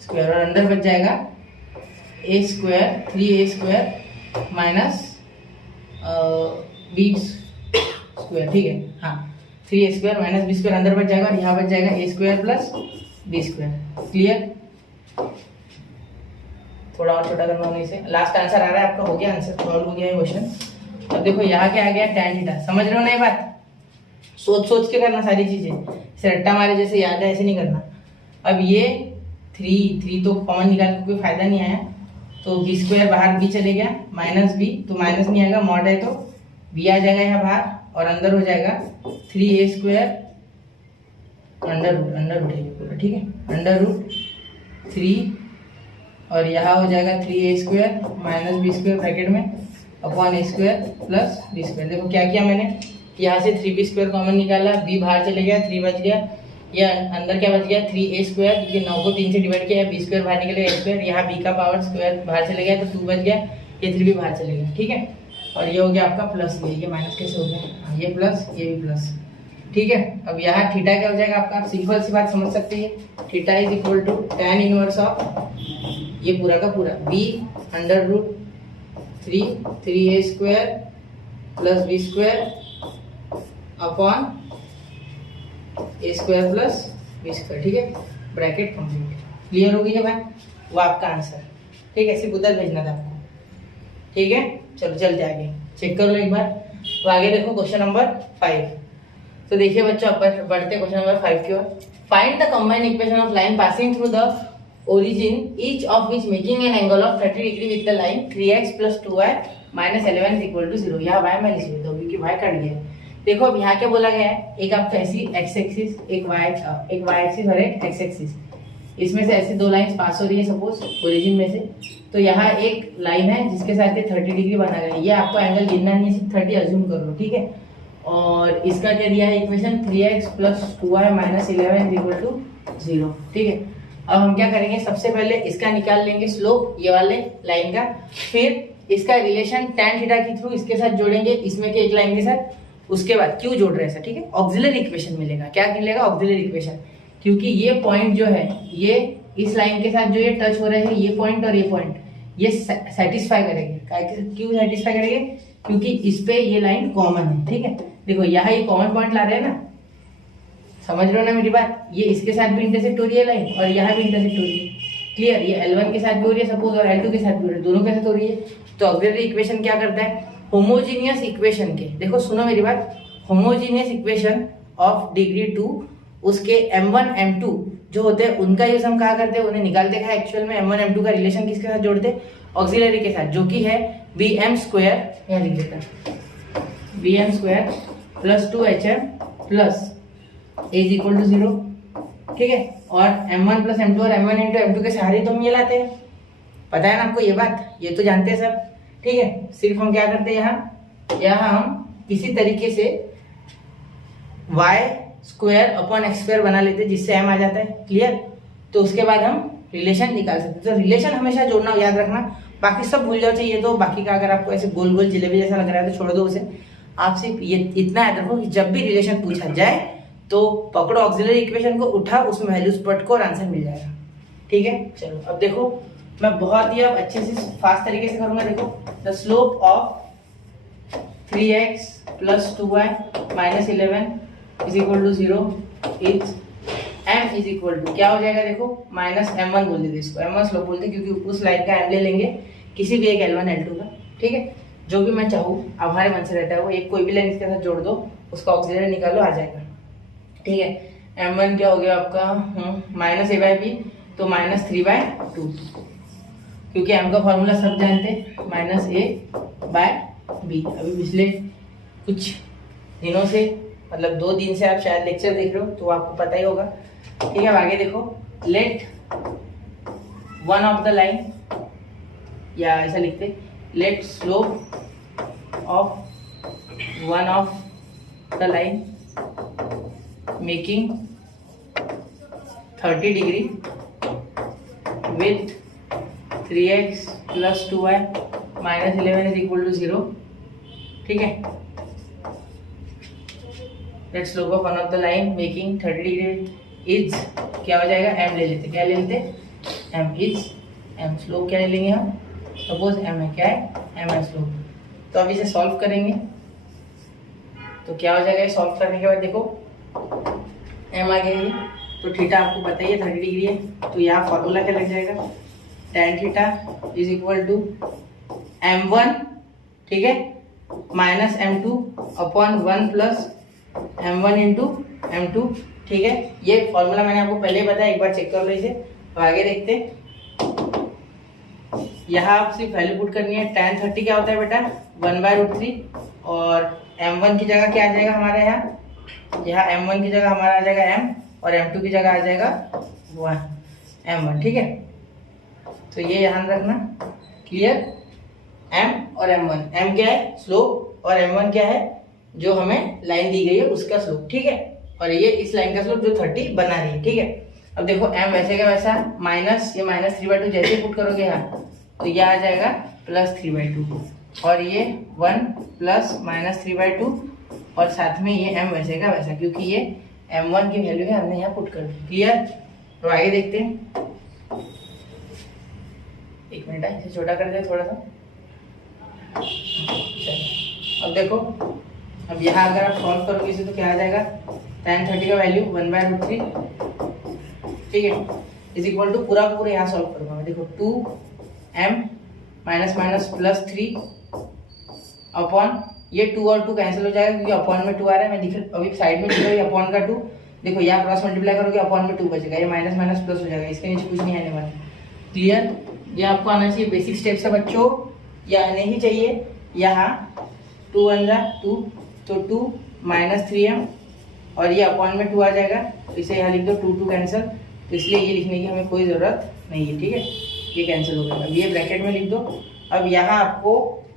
स्क्वायर, और अंदर बच जाएगा a square 3a square minus b square. ठीक है, हाँ 3a square minus b square अंदर बच जाएगा, और यहाँ बच जाएगा a square plus b square. Clear? थोड़ा और छोटा करना होगा इसे। लास्ट आंसर आ रहा है आपका, हो गया आंसर, सॉल्व हो गया है क्वेश्चन। अब देखो यहाँ क्या आ गया? tan theta. समझ रहे हो ना ये बात? सोच के करना सारी चीजें, इसे रट्टा मारे जैसे याद है ऐसे नहीं करना। अब ये 3 तो कॉमन निकाल के कोई फायदा नहीं आया, तो b स्क्वायर बाहर b चले गया, माइनस b, तो माइनस नहीं आएगा, मॉड है तो b आ जाएगा यहाँ बाहर, और अंदर हो जाएगा 3a स्क्वायर अंडर रूट है पूरा। ठीक है, अंडर रूट 3, और यहाँ हो जाएगा 3a square minus b square bracket में upon a square plus b square. देखो क्या किया मैंने, यहाँ से 3b स्क्वायर कॉमन निकाला, b बाहर चले गया, 3 बच गया, ये अंदर क्या बच गया? 3a स्क्वायर, क्योंकि 9 को 3 से डिवाइड किया है, b स्क्वायर बाहर निकलेगा a स्क्वायर, यहाँ b का पावर स्क्वायर बाहर चले गया तो 2 बच गया, ये 3 भी बाहर चले गया। ठीक है, और ये हो गया आपका प्लस, ये माइनस कैसे हो गया? ये प्लस, ये भी प्लस। ठीक है, अब यहाँ थीटा क्या हो जाएगा आपका? सिंपल सी बात समझ सकते हैं, theta is equal to tan inverse of ये पूरा का पूरा b under root 3a square plus b square upon a square plus b square. ठीक है, ब्रैकेट कंप्लीट। क्लियर हो गई है भाई? वो आपका आंसर। ठीक है, सिर्फ उधर भेजना था आपको। ठीक है, चलो चलते आगे, चेक कर लो एक बार। तो आगे देखो क्वेश्चन नंबर 5। तो देखिए बच्चों, बढ़ते क्वेश्चन नंबर 5 की ओर। Find the combined equation of line passing through the origin, each of which making an angle of 30 degree with the line 3x plus 2y minus 11 is equal to 0। यहाँ y मैं लिख देता हूँ क्योंकि y cut गया। देखो अब यहाँ क्या बोला गया है, एक आपका ऐसी x एक्सिस, एक y एक्सिस और एक x एक्सिस, इसमें से ऐसे 2 लाइंस पास हो रही है सपोज ओरिजिन में से। तो यहाँ एक लाइन है जिसके साथ ये 30 डिग्री बना गया है, ये आपको एंगल गिनना नहीं है, सिर्फ 30 अज्यूम कर लो। ठीक है, और इसका क्या दिया है equation 3x plus 2y minus 11 is equal to 0। ठीक है, अब हम क्या करेंगे, सबसे पहले इसका निकाल लेंगे स्लोप, ये वाले लाइन का, फिर इसका रिलेशन tan थीटा के थ्रू इसके साथ जोड़ेंगे, इसमें के एक लाइन के साथ, उसके बाद क्यों जोड़ रहे हैं ऐसा, ठीक है, ऑक्सिलरी इक्वेशन मिलेगा। क्या मिलेगा, ऑक्सिलरी इक्वेशन, क्योंकि ये पॉइंट जो है ये इस लाइन के साथ जो ये टच हो रहे हैं, ये पॉइंट और ये पॉइंट, ये सेटिस्फाई करेंगे। क्यों सेटिस्फाई करेंगे, क्योंकि इस पे ये लाइन कॉमन है, ठीक है। देखो यहाँ ये कॉमन पॉइंट ला रहे हैं ना, समझ रहे हो ना मेरी बात, ये इसके साथ भी इंटरसेक्ट हो रही है लाइन और यहाँ भी इंटरसेक्ट हो रही है, क्लियर। ये L1 के साथ भी हो रही है सपोज और L2 के साथ भी हो रही है, दोनों के साथ हो रही है। तो ऑक्सिलरी इक्वेशन क्या करता है, होमोजीनियस इक्वेशन के, देखो सुनो मेरी बात, होमोजीनियस इक्वेशन ऑफ डिग्री 2 उसके m1 m2 जो होते हैं उनका यूज हम कहा करते हैं, उन्हें निकालते हैं एक्चुअल में। m1 m2 का रिलेशन किसके साथ जोड़ते हैं, ऑक्सिलरी के साथ, जो कि है bm स्क्वायर, यहाँ लिख देता है bm square plus 2hm plus is equal to 0, ठीक है। और m1 प्लस m2 और m1 इंटू m2 के सहारे तो हम ये लाते हैं, पता है ना आपको ये बात, ये तो जानते हैं सब, ठीक है। सिर्फ हम क्या करते हैं, यहाँ हम किसी तरीके से y square upon x square बना लेते हैं, जिससे m आ जाता है, क्लियर। तो उसके बाद हम रिलेशन निकाल सकते हैं। तो रिलेशन हमेशा जोड़ना याद रखना, बाकी सब भूल जाओ चाहिए तो। बाकी का अगर आपको ऐसे गोल गोल जिलेबी जैसा लग रहा है तो छोड़ दो उसे। आप सिर्फ ये इतना याद रखो कि जब भी रिलेशन पूछा जाए तो पकड़ो ऑक्सिलरी इक्वेशन को, उठा उसमें वैल्यूज पट को और आंसर मिल जाएगा, ठीक है। चलो अब देखो, मैं बहुत ही अब अच्छे से फास्ट तरीके से करूंगा। देखो, द स्लोप ऑफ 3x प्लस 2y minus 11 is equal to 0 is m is equal to क्या हो जाएगा, देखो माइनस m1 बोल देते इसको, m1 स्लोप बोलते क्योंकि उस लाइन का m ले लेंगे किसी भी एक L1 L2 का, ठीक है। जो भी मैं चाहूँ अब हमारे मन से रहता है वो एक कोई भी लाइन इसके साथ जोड़ दो, उसका ऑक्सिलरी निकालो, आ जाएगा, ठीक है। m1 क्या हो गया आपका माइनस a/b, तो माइनस 3/2, क्योंकि m का फॉर्मूला सब जानते हैं, माइनस a/b। अभी पिछले कुछ दिनों से, मतलब 2 दिन से आप शायद लेक्चर देख रहे हो तो आपको पता ही होगा, ठीक है। अब आगे देखो, let one of the line, या ऐसा लिखते, let slope of one of the line making 30 degree with 3x plus 2y minus 11 is equal to 0, ठीक है। Let slope of one of the line making 30 degree is क्या हो जाएगा, m ले लेते, क्या ले लेते, m इज m, स्लोप क्या ले लेंगे हम, सपोज m है, क्या है, m है स्लोप। तो अब इसे सॉल्व करेंगे तो क्या हो जाएगा, सॉल्व करने के बाद देखो m आ गया ये, तो थीटा आपको पता ही है 30 डिग्री है, तो यहाँ फॉर्मूला क्या लग जाएगा, tan theta is equal to m1, ठीक है, minus m2 upon 1 plus m1 into m2, ठीक है। ये फॉर्मूला मैंने आपको पहले ही बताया, एक बार चेक कर लो इसे। तो आगे देखते हैं, यहाँ आप सिर्फ वैल्यू पुट करनी है। tan 30 क्या होता है बेटा, 1/√3, और m1 की जगह क्या आ जाएगा हमारे यहाँ m1 की जगह हमारा आ जाएगा m, और m2 की जगह आ जाएगा m1, ठीक है। तो ये ध्यान रखना, क्लियर। m और m1, m क्या है स्लोप और m1 क्या है जो हमें लाइन दी गई है उसका स्लोप, ठीक है। और ये इस लाइन का स्लोप जो 30 बना रही है, ठीक है। अब देखो m वैसे का वैसा माइनस, ये माइनस 3/2 जैसे पुट करोगे यहाँ तो ये आ जाएगा प्लस 3/2, और ये 1 प्लस माइनस 3/2, और साथ में ये m वैसे का वैसा, क्योंकि ये m1 की वैल्यू है हमने यहाँ पुट कर दी, क्लियर। तो आगे देखते हैं, एक मिनट है, इसे छोटा कर दे थोड़ा सा। अब देखो, अब यहाँ अगर आप सॉल्व करोगे इसे तो क्या आ जाएगा, tan 30 का वैल्यू 1/√3, ठीक है, इज इक्वल टू पूरा यहाँ सॉल्व करूँगा मैं। देखो 2m minus minus plus 3 upon, ये 2 और 2 कैंसिल हो जाएगा क्योंकि अपॉन में 2 आ रहा है। मैं दिख अभी साइड में लिख रहा हूँ अपॉन का 2, देखो यहाँ क्रॉस मल्टीप्लाई करोगे अपॉन में 2 बचेगा, ये माइनस माइनस प्लस हो जाएगा, इसके नीचे कुछ नहीं आने वाला, क्लियर। ये आपको आना चाहिए, बेसिक स्टेप्स है बच्चों, या आने ही चाहिए। यहाँ 2 1 जा 2, तो 2 माइनस 3m, और ये अपॉन में 2 आ जाएगा, तो इसे यहाँ लिख दो, 2 2 कैंसिल, तो इसलिए ये लिखने की हमें कोई ज़रूरत नहीं है, ठीक है, ये कैंसिल हो गया। अब ये ब्रैकेट में लिख दो। अब यहाँ आपको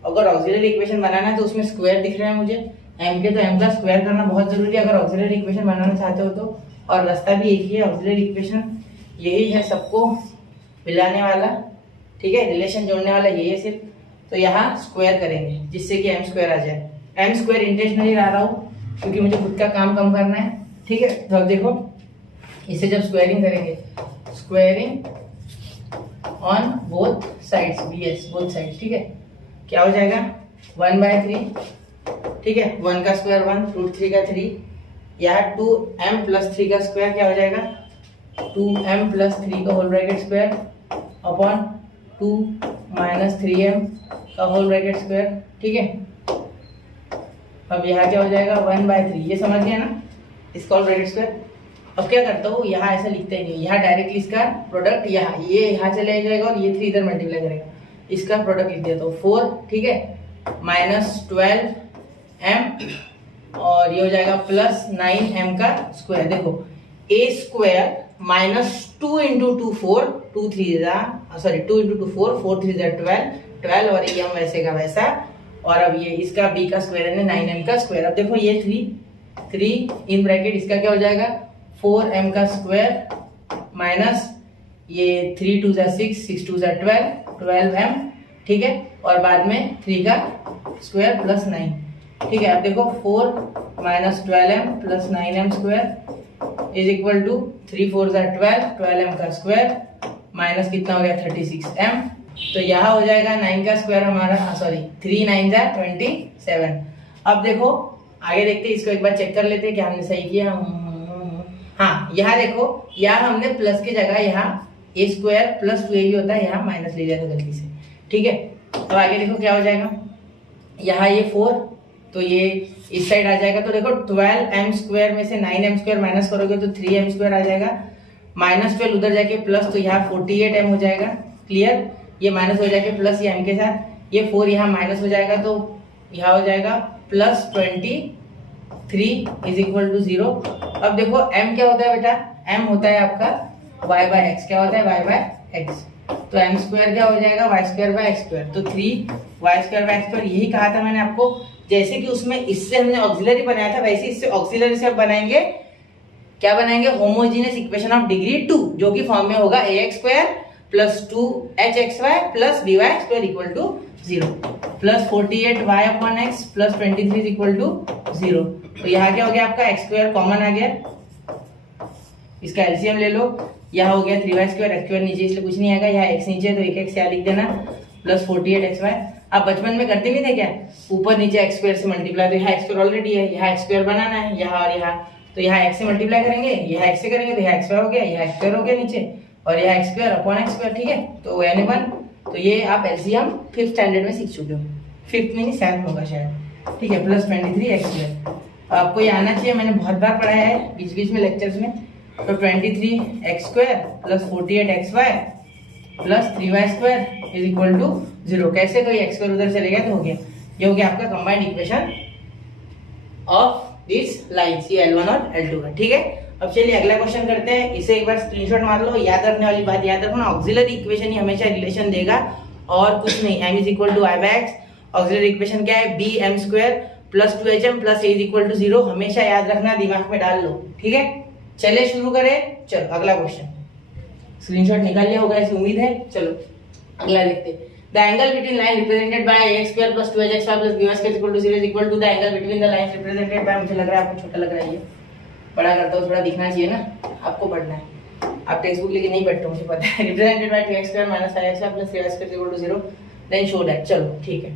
अगर ऑक्सिलरी इक्वेशन बनाना है तो उसमें स्क्वायर दिख रहा है मुझे m के, तो m का स्क्वायर करना बहुत जरूरी है अगर ऑक्सिलरी इक्वेशन बनाना चाहते हो तो, और रास्ता भी एक ही है, ऑक्सिलरी इक्वेशन यही है सबको मिलाने वाला, ठीक है, रिलेशन जोड़ने वाला यही है सिर्फ। तो यहाँ स्क्वायर करेंगे जिससे कि एम स्क्वायर आ जाए। एम स्क्वायर इंटेंशनली ला रहा हूँ क्योंकि मुझे खुद का काम कम करना है, ठीक है। तो अब देखो इसे जब स्क्वायरिंग करेंगे, squaring on both sides, BS both sides, ठीक है, क्या हो जाएगा 1/3, ठीक है, 1 का स्क्वायर 1, √3 का 3, यहाँ 2m + 3 का स्क्वायर क्या हो जाएगा 2m + 3 का whole bracket square upon 2 - 3m का होल ब्रैकेट स्क्वायर, ठीक है। अब यहाँ क्या हो जाएगा 1/3, ये समझ गए ना, इसका होल ब्रैकेट स्क्वायर। अब क्या करता हूँ, यहाँ ऐसा लिखते ही नहीं, यहाँ डायरेक्टली इसका प्रोडक्ट ये यहाँ चले जाएगा और ये 3 इधर मल्टीप्लाई करेगा, इसका प्रोडक्ट लिख देता हूँ 4, ठीक है, -12m और ये हो जाएगा +9m का स्क्वायर। देखो a² -2 × 2 4, 2 × 2 4, 4 3 12 और ये m वैसे का वैसा, और अब ये इसका b का स्क्वायर है 9m का स्क्वायर। अब देखो ये 3 इन ब्रैकेट इसका क्या हो जाएगा 4m का स्क्वायर माइनस ये 3 2 6, 6 2 12m, ठीक है, और बाद में 3 का स्क्वायर +9, ठीक है। अब देखो 4 - 12m + 9m square is equal to 3 4 12m का स्क्वायर माइनस कितना हो गया 36m। तो यहाँ हो जाएगा 9 का स्क्वायर हमारा, सॉरी 3 9 27। अब देखो आगे देखते हैं, इसको एक बार चेक कर लेते हैं क्या हमने सही किया। हाँ, यहाँ देखो, यहाँ हमने प्लस की जगह यहाँ a² + 2ab होता है, यहाँ माइनस ले लिया था गलती से, ठीक है। तो आगे देखो क्या हो जाएगा, यहाँ ये 4 तो ये इस साइड आ जाएगा, तो देखो 12m² में से 9m² माइनस करोगे तो 3m² आ जाएगा, -12 उधर जाके प्लस, तो यहाँ 48m हो जाएगा, क्लियर। ये माइनस हो जाएगा प्लस ये m के साथ, ये 4 यहाँ माइनस हो जाएगा, तो यहाँ हो जाएगा +23 इज इक्वल टू 0। अब देखो m क्या होता है बेटा, m होता है आपका y/x, क्या होता है y/x, तो m² क्या हो जाएगा y²/x², तो 3y²/x²। यही कहा था मैंने आपको, जैसे कि उसमें इससे हमने ऑक्सिलरी बनाया था, वैसे इससे ऑक्सिलरी से अब बनाएंगे, क्या बनाएंगे होमोजेनियस इक्वेशन ऑफ डिग्री 2, जो कि फॉर्म में होगा ax² + 2hxy + by² equal to 0 + 48y/x + 23 equal to 0। तो यहाँ क्या हो गया आपका x² कॉमन आ गया, इसका एलसीएम ले लो, यहाँ हो गया 3y² x² नीचे इसलिए कुछ नहीं आएगा, यहाँ x नीचे तो 1x यहाँ लिख देना + 48xy। आप बचपन में करते भी थे क्या, ऊपर नीचे x² से मल्टीप्लाई, तो यहाँ x² ऑलरेडी है, यहाँ x² बनाना है, यहाँ और यहाँ, तो यहाँ x से मल्टीप्लाई करेंगे, यहाँ x से करेंगे तो यहाँ x² हो गया, यहाँ x² हो गया नीचे, और यहाँ x² अपॉन x², ठीक है। तो n1, तो ये आप एलसीएम 5th स्टैंडर्ड में सीख चुके हो, 5th में नहीं 7th होगा शायद, ठीक है, + 23x²। आपको ये आना चाहिए, मैंने बहुत बार पढ़ाया है बीच बीच में लेक्चर्स में। तो 23x² + 48xy + 3y² is equal to 0। कैसे, तो ये x² उधर चले गया तो हो गया, ये हो गया आपका combined equation of this lines, ये L1 और L2 का, ठीक है। अब चलिए अगला क्वेश्चन करते हैं, इसे एक बार स्क्रीनशॉट मार लो। याद रखने वाली बात याद रखना, ऑक्सिलरी इक्वेशन ही हमेशा रिलेशन देगा और कुछ नहीं। m = y/x, ऑक्सिलरी इक्वेशन क्या है bm² + 2hm + a = 0, हमेशा याद रखना, दिमाग में डाल लो, ठीक है। चलिए शुरू करें, चलो अगला क्वेश्चन, स्क्रीनशॉट निकाल लिया होगा ऐसी उम्मीद है। चलो अगला देखते हैं। The angle between line represented by ax² + 2hxy + by² = 0 is equal to the angle between the lines represented by, मुझे लग रहा है आपको छोटा लग रहा है, ये बड़ा करता हूँ, थोड़ा दिखना चाहिए ना, आपको पढ़ना है, आप टेक्स्ट बुक लेके नहीं पढ़ते मुझे पता है। Represented by 2x² - 5xy + 3y² = 0 then show that, चलो ठीक है।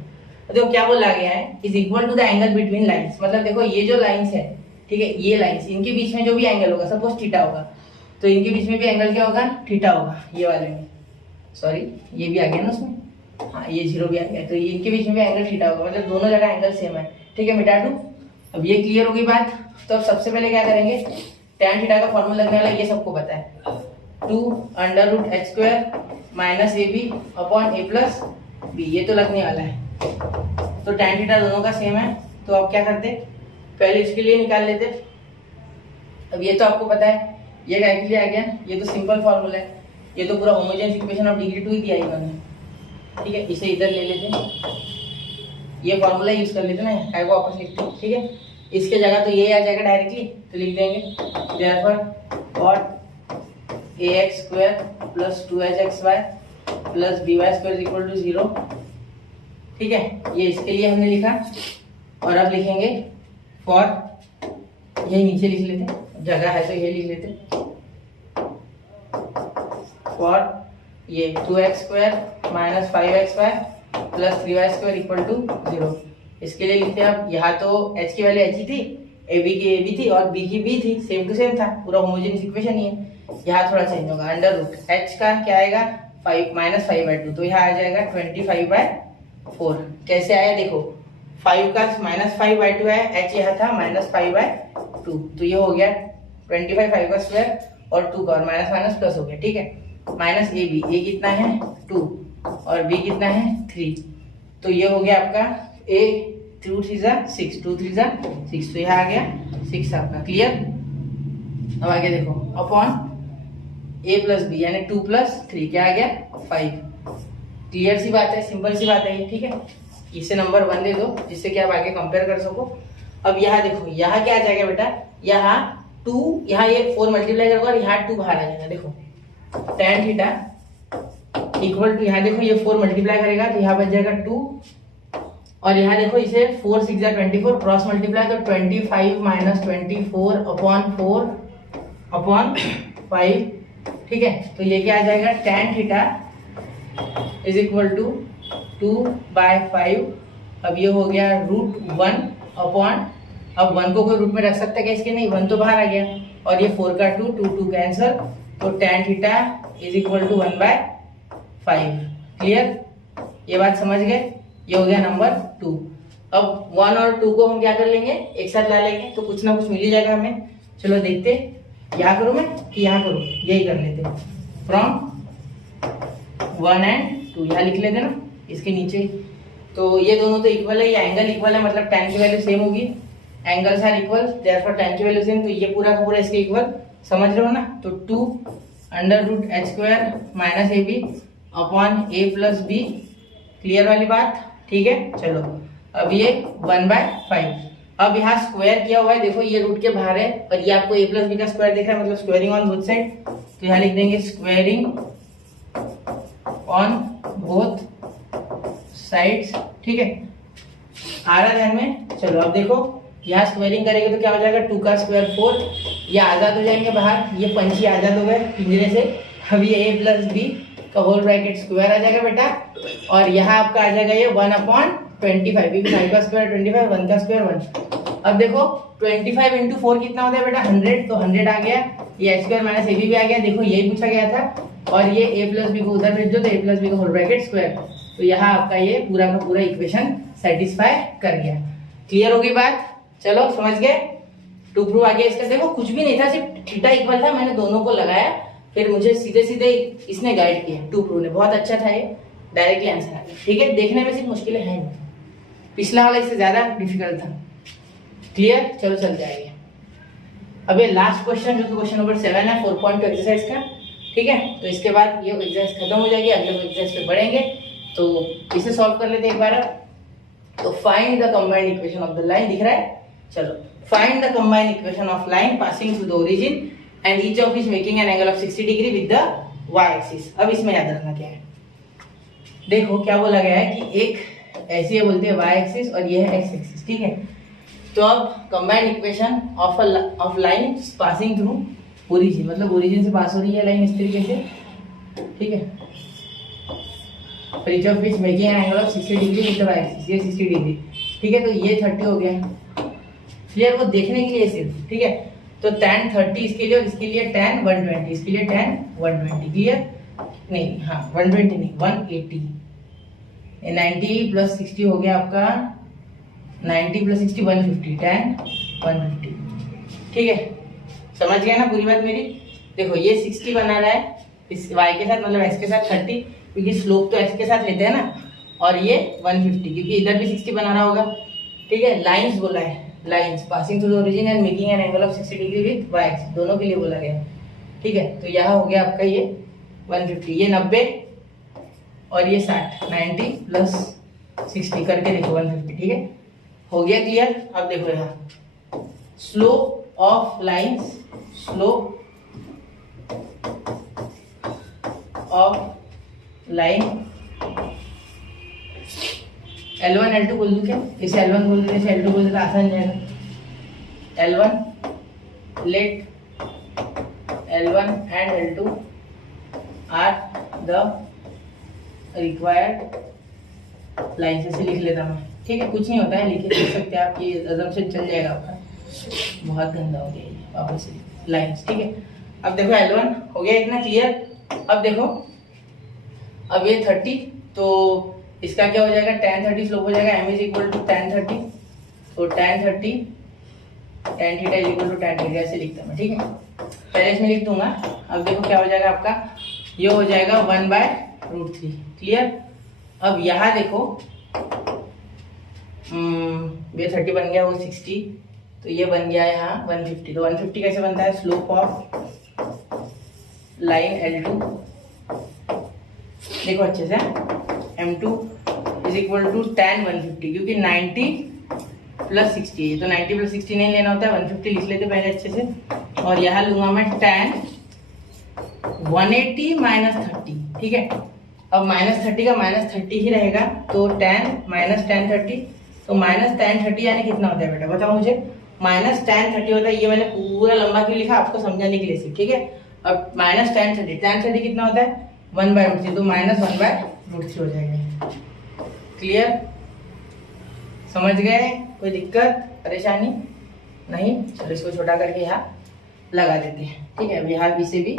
देखो क्या बोला गया है, is equal to the angle between lines, मतलब देखो ये जो लाइंस है, ठीक है, ये लाइंस, इनके बीच में जो भी एंगल होगा, सपोज थीटा होगा, तो इनके बीच में भी एंगल क्या होगा थीटा होगा, ये वाले में, सॉरी ये भी आ गया ना उसमें, हाँ ये 0 भी आ गया, तो इनके बीच में भी एंगल थीटा होगा, मतलब दोनों जगह एंगल सेम है, ठीक है, मिटा दूं। अब ये क्लियर होगी बात, तो अब सबसे पहले क्या करेंगे, tan थीटा का फॉर्मूला लगने वाला, ये सबको पता है, 2√h² - ab upon a + b, ये तो लगने वाला है। तो tan थीटा दोनों का सेम है, तो अब क्या करते, पहले इसके लिए निकाल लेते। अब ये तो आपको पता है, ये क्या के लिए आ गया, ये तो सिंपल फॉर्मूला है, ये तो पूरा होमोजेनियस इक्वेशन ऑफ डिग्री 2 ही दिया इन्होंने, ठीक है। इसे इधर ले लेते, ये फॉर्मूला यूज कर लेते ना, काय को वापस लिखते हैं, ठीक है। इसके जगह तो ये आ जाएगा डायरेक्टली, तो लिख देंगे therefore what ax² plus 2hxy plus by² equal to 0। ठीक है, ये इसके लिए हमने लिखा। और अब लिखेंगे फॉर, यही नीचे लिख लेते, जगह है तो ये लिख लेते, फॉर ये 2x² minus 5xy plus 3y² equal to 0। इसके लिए लिखते हैं अब, यहाँ तो h की वैल्यू h ही थी, ab की ab थी और b की b थी, सेम टू सेम था, पूरा होमोजेनियस इक्वेशन ही है। यहाँ थोड़ा चेंज होगा, अंडर रूट h का क्या आएगा 5 माइनस 5/2, तो यहाँ आ जाएगा 25/4। कैसे आया देखो, 5 का माइनस 5/2 है, h यहाँ था माइनस 5/2, तो ये हो गया 25 5 का स्क्वायर और 2 का, और माइनस माइनस प्लस हो गया। ठीक है, माइनस ए बी, ए कितना है 2 और बी कितना है 3, तो ये हो गया आपका a 2 3 6, 2 3 6, तो यहाँ आ गया 6 आपका। क्लियर। अब आगे देखो, अपॉन a प्लस बी यानी 2 प्लस 3 क्या आ गया 5। क्लियर सी बात है, सिंपल सी बात है ये। ठीक है, इसे नंबर 1 दे दो जिससे कि आप आगे कंपेयर कर सको। अब यहाँ देखो, यहाँ क्या आ जाएगा बेटा, यहाँ 2, यहाँ ये 4 मल्टीप्लाई करोगे और यहाँ 2 बाहर आ जाएगा। देखो tan थीटा इक्वल टू, यहाँ देखो ये 4 मल्टीप्लाई करेगा तो यहाँ बच जाएगा 2, और यहाँ देखो इसे 4 6 24 क्रॉस मल्टीप्लाई तो 25 माइनस 24 अपॉन 4 अपॉन 5। ठीक है, तो ये क्या आ जाएगा tan theta is equal to 2/5। अब ये हो गया √1 अपॉन, अब 1 को कोई रूट में रख सकता है क्या इसके, नहीं, 1 तो बाहर आ गया, और ये 4 का 2 2 2 कैंसल, तो tan theta is equal to 1/5। Clear, ये बात समझ गए। ये हो गया नंबर 2। अब 1 और 2 को हम क्या कर लेंगे, एक साथ ला लेंगे तो कुछ ना कुछ मिल ही जाएगा हमें। चलो देखते, यहाँ करूँ मैं कि यहाँ करूँ, यही कर लेते, फ्रॉम 1 and 2 यहाँ लिख लेते ना इसके नीचे। तो ये दोनों तो इक्वल है, ये एंगल इक्वल है, मतलब tan की वैल्यू सेम होगी, angles are equal, therefore tan की वैल्यू सेम, तो ये पूरा का पूरा इसके इक्वल, समझ रहे हो ना। तो 2 under root h² minus A B upon a plus B. Clear वाली बात। ठीक है, चलो अब ये 1/5। अब यहाँ स्क्वायर किया हुआ है, देखो ये रूट के बाहर है और ये आपको a प्लस बी का स्क्वायर दिख रहा है, मतलब स्क्वायरिंग ऑन बोथ साइड, तो यहाँ लिख देंगे स्क्वायरिंग ऑन बोथ साइड्स। ठीक है, आ रहा ध्यान में। चलो अब देखो, यहाँ स्क्वायरिंग करेंगे तो क्या हो जाएगा 2 का स्क्वायर 4, ये आजाद हो जाएंगे बाहर, ये पंछी आजाद हो गए पिंजरे से। अब ये a प्लस बी का होल ब्रैकेट स्क्वायर आ जाएगा बेटा, और यहाँ आपका आ जाएगा ये 1/25, क्योंकि 5 का स्क्वायर 25, 1 का स्क्वायर 1। अब देखो 25 इंटू 4 कितना होता है बेटा 100, तो 100 आ गया, ये h² माइनस ए बी भी आ गया, देखो यही पूछा गया था, और ये a प्लस बी को उधर भेज दो तो a प्लस बी का होल ब्रैकेट स्क्वायर, तो यहाँ आपका ये पूरा का पूरा इक्वेशन सेटिस्फाई कर गया। क्लियर होगी बात, चलो समझ गए। टू प्रूव आ गया इसका, देखो कुछ भी नहीं था, सिर्फ थीटा इक्वल था, मैंने दोनों को लगाया, फिर मुझे सीधे सीधे इसने गाइड किया, टू प्रूव ने, बहुत अच्छा था ये, डायरेक्टली आंसर आ गया। ठीक है, देखने में सिर्फ मुश्किलें हैं नहीं, पिछला वाला इससे ज्यादा डिफिकल्ट था। क्लियर, चलो चलते आइए। अब ये लास्ट क्वेश्चन जो कि क्वेश्चन नंबर 7 है 4.2 एक्सरसाइज का। ठीक है, तो इसके बाद ये एक्सरसाइज खत्म हो जाएगी, अगले एक्सरसाइज पे बढ़ेंगे, तो इसे सॉल्व कर लेते हैं एक बार। तो find the combined equation of the line, दिख रहा है, चलो find the combined equation of line passing through the origin and each of is making an angle of 60 degree with the y axis. अब इसमें याद रखना क्या है, देखो क्या बोला गया है कि एक ऐसी है बोलते हैं y एक्सिस और ये है x एक्सिस। ठीक है, तो अब combined equation of line passing through origin, मतलब ओरिजिन से पास हो रही है लाइन इस तरीके से। ठीक है, each of is making an angle of 60 degree with the y axis, ये 60 डिग्री। ठीक है, तो ये 30 हो गया। क्लियर, वो देखने के लिए सिर्फ। ठीक है, तो tan 30 इसके लिए और इसके लिए tan 120, इसके लिए tan 120। क्लियर, नहीं हाँ 120 नहीं 180, 90 प्लस 60 हो गया आपका 90 प्लस 60 150, tan 150। ठीक है, समझ गया ना पूरी बात मेरी। देखो ये 60 बना रहा है इस y के साथ, मतलब x के साथ 30, क्योंकि स्लोप तो x के साथ लेते हैं ना, और ये 150 क्योंकि इधर भी 60 बना रहा होगा। ठीक है, लाइंस बोला है, lines passing through the origin and making an angle of 60 degree with y axis, दोनों के लिए बोला गया। ठीक है, तो यहाँ हो गया आपका ये 150, ये 90 और ये 60, 90 प्लस 60 करके देखो 150। ठीक है, हो गया क्लियर। अब देखो यहाँ slope of lines, slope of line L1 L2 बोल दूँ क्या? इसे L1 बोल दूँ, इसे L2 बोल दूँ, आसान जाएगा। L1 let L1 and L2 are the required line से लिख लेता मैं, ठीक है? कुछ नहीं होता है, लिख सकते हैं आप, ये अजम्पशन चल जाएगा आपका। बहुत गंदा हो गया ये, वापस लाइन्स, ठीक है? अब देखो L1 हो गया इतना क्लियर। अब देखो, अब ये 30, तो इसका क्या हो जाएगा? tan 30 स्लोप हो जाएगा m is equal to tan 30, तो tan 30 tan theta is equal to tan थीटा, ऐसे लिखता मैं, ठीक है? पहले इसमें लिख दूंगा। अब देखो क्या हो जाएगा आपका, ये हो जाएगा 1/√3, क्लियर? अब यहाँ देखो, ये 30 बन गया, वो 60, तो ये बन गया यहाँ 150। तो 150 कैसे बनता है? स्लोप ऑफ लाइन L2, देखो अच्छे से, M2 is equal to tan 150, क्योंकि 90 प्लस 60 है, तो 90 प्लस 60 नहीं लेना होता है, 150 लिख लेते पहले अच्छे से। और यहाँ लूंगा मैं tan 180 माइनस 30, ठीक है? अब -30 का -30 ही रहेगा, तो tan माइनस tan 30, तो माइनस tan 30 यानी कितना होता है बेटा? बताओ मुझे। माइनस tan 30 होता है, ये मैंने पूरा लंबा क्यों लिखा? आपको समझाने के लिए सिर्फ, ठीक है? अब माइनस tan 30 कितना होता है? 1/√3, तो माइनस 1/√3 हो जाएगा। क्लियर? समझ गए? कोई दिक्कत परेशानी नहीं? चलो इसको छोटा करके यहाँ लगा देते हैं, ठीक है? अब यहाँ भी से भी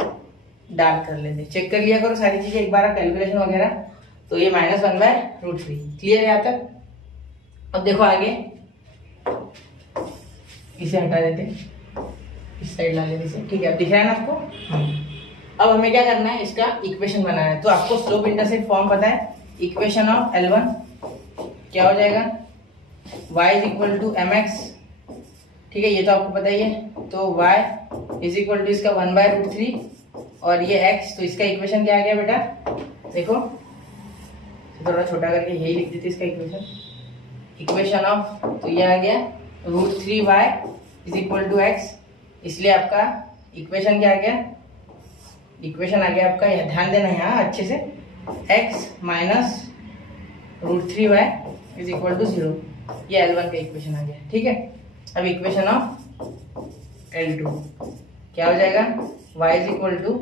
डार्क कर लेते हैं। चेक कर लिया करो सारी चीजें एक बार, कैलकुलेशन वगैरह। तो ये माइनस 1/√3, क्लियर है यहाँ तक? अब देखो आगे, इसे हटा देते, इस साइड ला लेते इसे, ठीक है? अब दिख रहा है ना आपको? अब हमें क्या करना है? इसका इक्वेशन बनाना है। तो आपको स्लोप इंटरसेप्ट फॉर्म पता है, इक्वेशन ऑफ L1 क्या हो जाएगा? y is equal to mx, ठीक है? ये तो आपको पता ही है। तो y इज इक्वल टू इसका 1/√3 और ये x, तो इसका इक्वेशन क्या आ गया बेटा? देखो थोड़ा छोटा करके यही लिख देते इसका इक्वेशन, इक्वेशन ऑफ, तो ये आ गया √3y is equal to x, इसलिए आपका इक्वेशन क्या आ गया? इक्वेशन आ गया आपका, यहाँ ध्यान देना है यहाँ अच्छे से, x minus √3y is equal to 0, ये L1 का इक्वेशन आ गया, ठीक है? अब इक्वेशन ऑफ L2 क्या हो जाएगा? y is equal to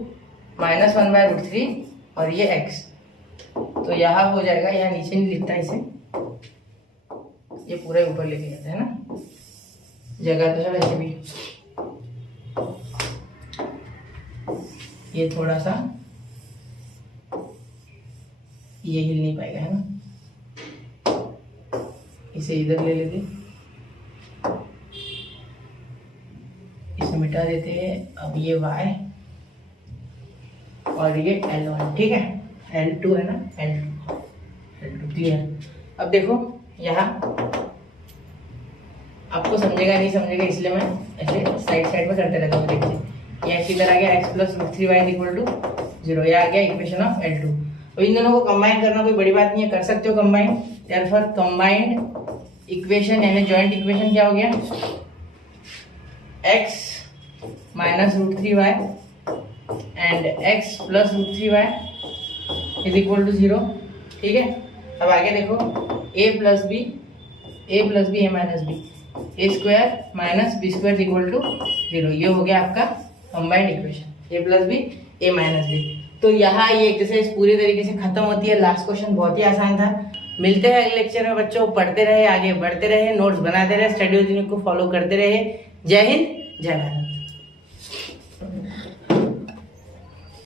minus 1/√3 और ये x, तो यहाँ हो जाएगा, यहाँ नीचे नहीं लिखता इसे, ये पूरा ऊपर लेके जाता है ना, जगह तो है वैसे भी, ये थोड़ा सा ये हिल नहीं पाएगा, है ना? इसे इधर ले लेते, इसे मिटा देते हैं। अब ये y और ये L1, ठीक है? L2 है ना, L2 क्लियर? अब देखो यहाँ आपको समझेगा नहीं समझेगा, इसलिए मैं ऐसे साइड साइड में करते रहता हूँ। देखिए ये इधर आ गया, x plus √3y equal to 0, ये आ गया इक्वेशन ऑफ L2। तो इन दोनों को कंबाइन करना कोई बड़ी बात नहीं है, कर सकते हो कंबाइन। देयरफॉर कंबाइंड इक्वेशन यानी जॉइंट इक्वेशन क्या हो गया? x minus √3y and x plus √3y is equal to 0, ठीक है? अब आगे देखो, a plus B a minus B, A square minus B square equal to 0, ये हो गया आपका combined equation, a plus B a minus B. तो यहाँ ये एक्सरसाइज पूरी तरीके से खत्म होती है। लास्ट क्वेश्चन बहुत ही आसान था। मिलते हैं अगले लेक्चर में बच्चों, पढ़ते रहे, आगे बढ़ते रहे, नोट्स बनाते रहे, स्टडी यूनिट को फॉलो करते रहे। जय हिंद, जय भारत।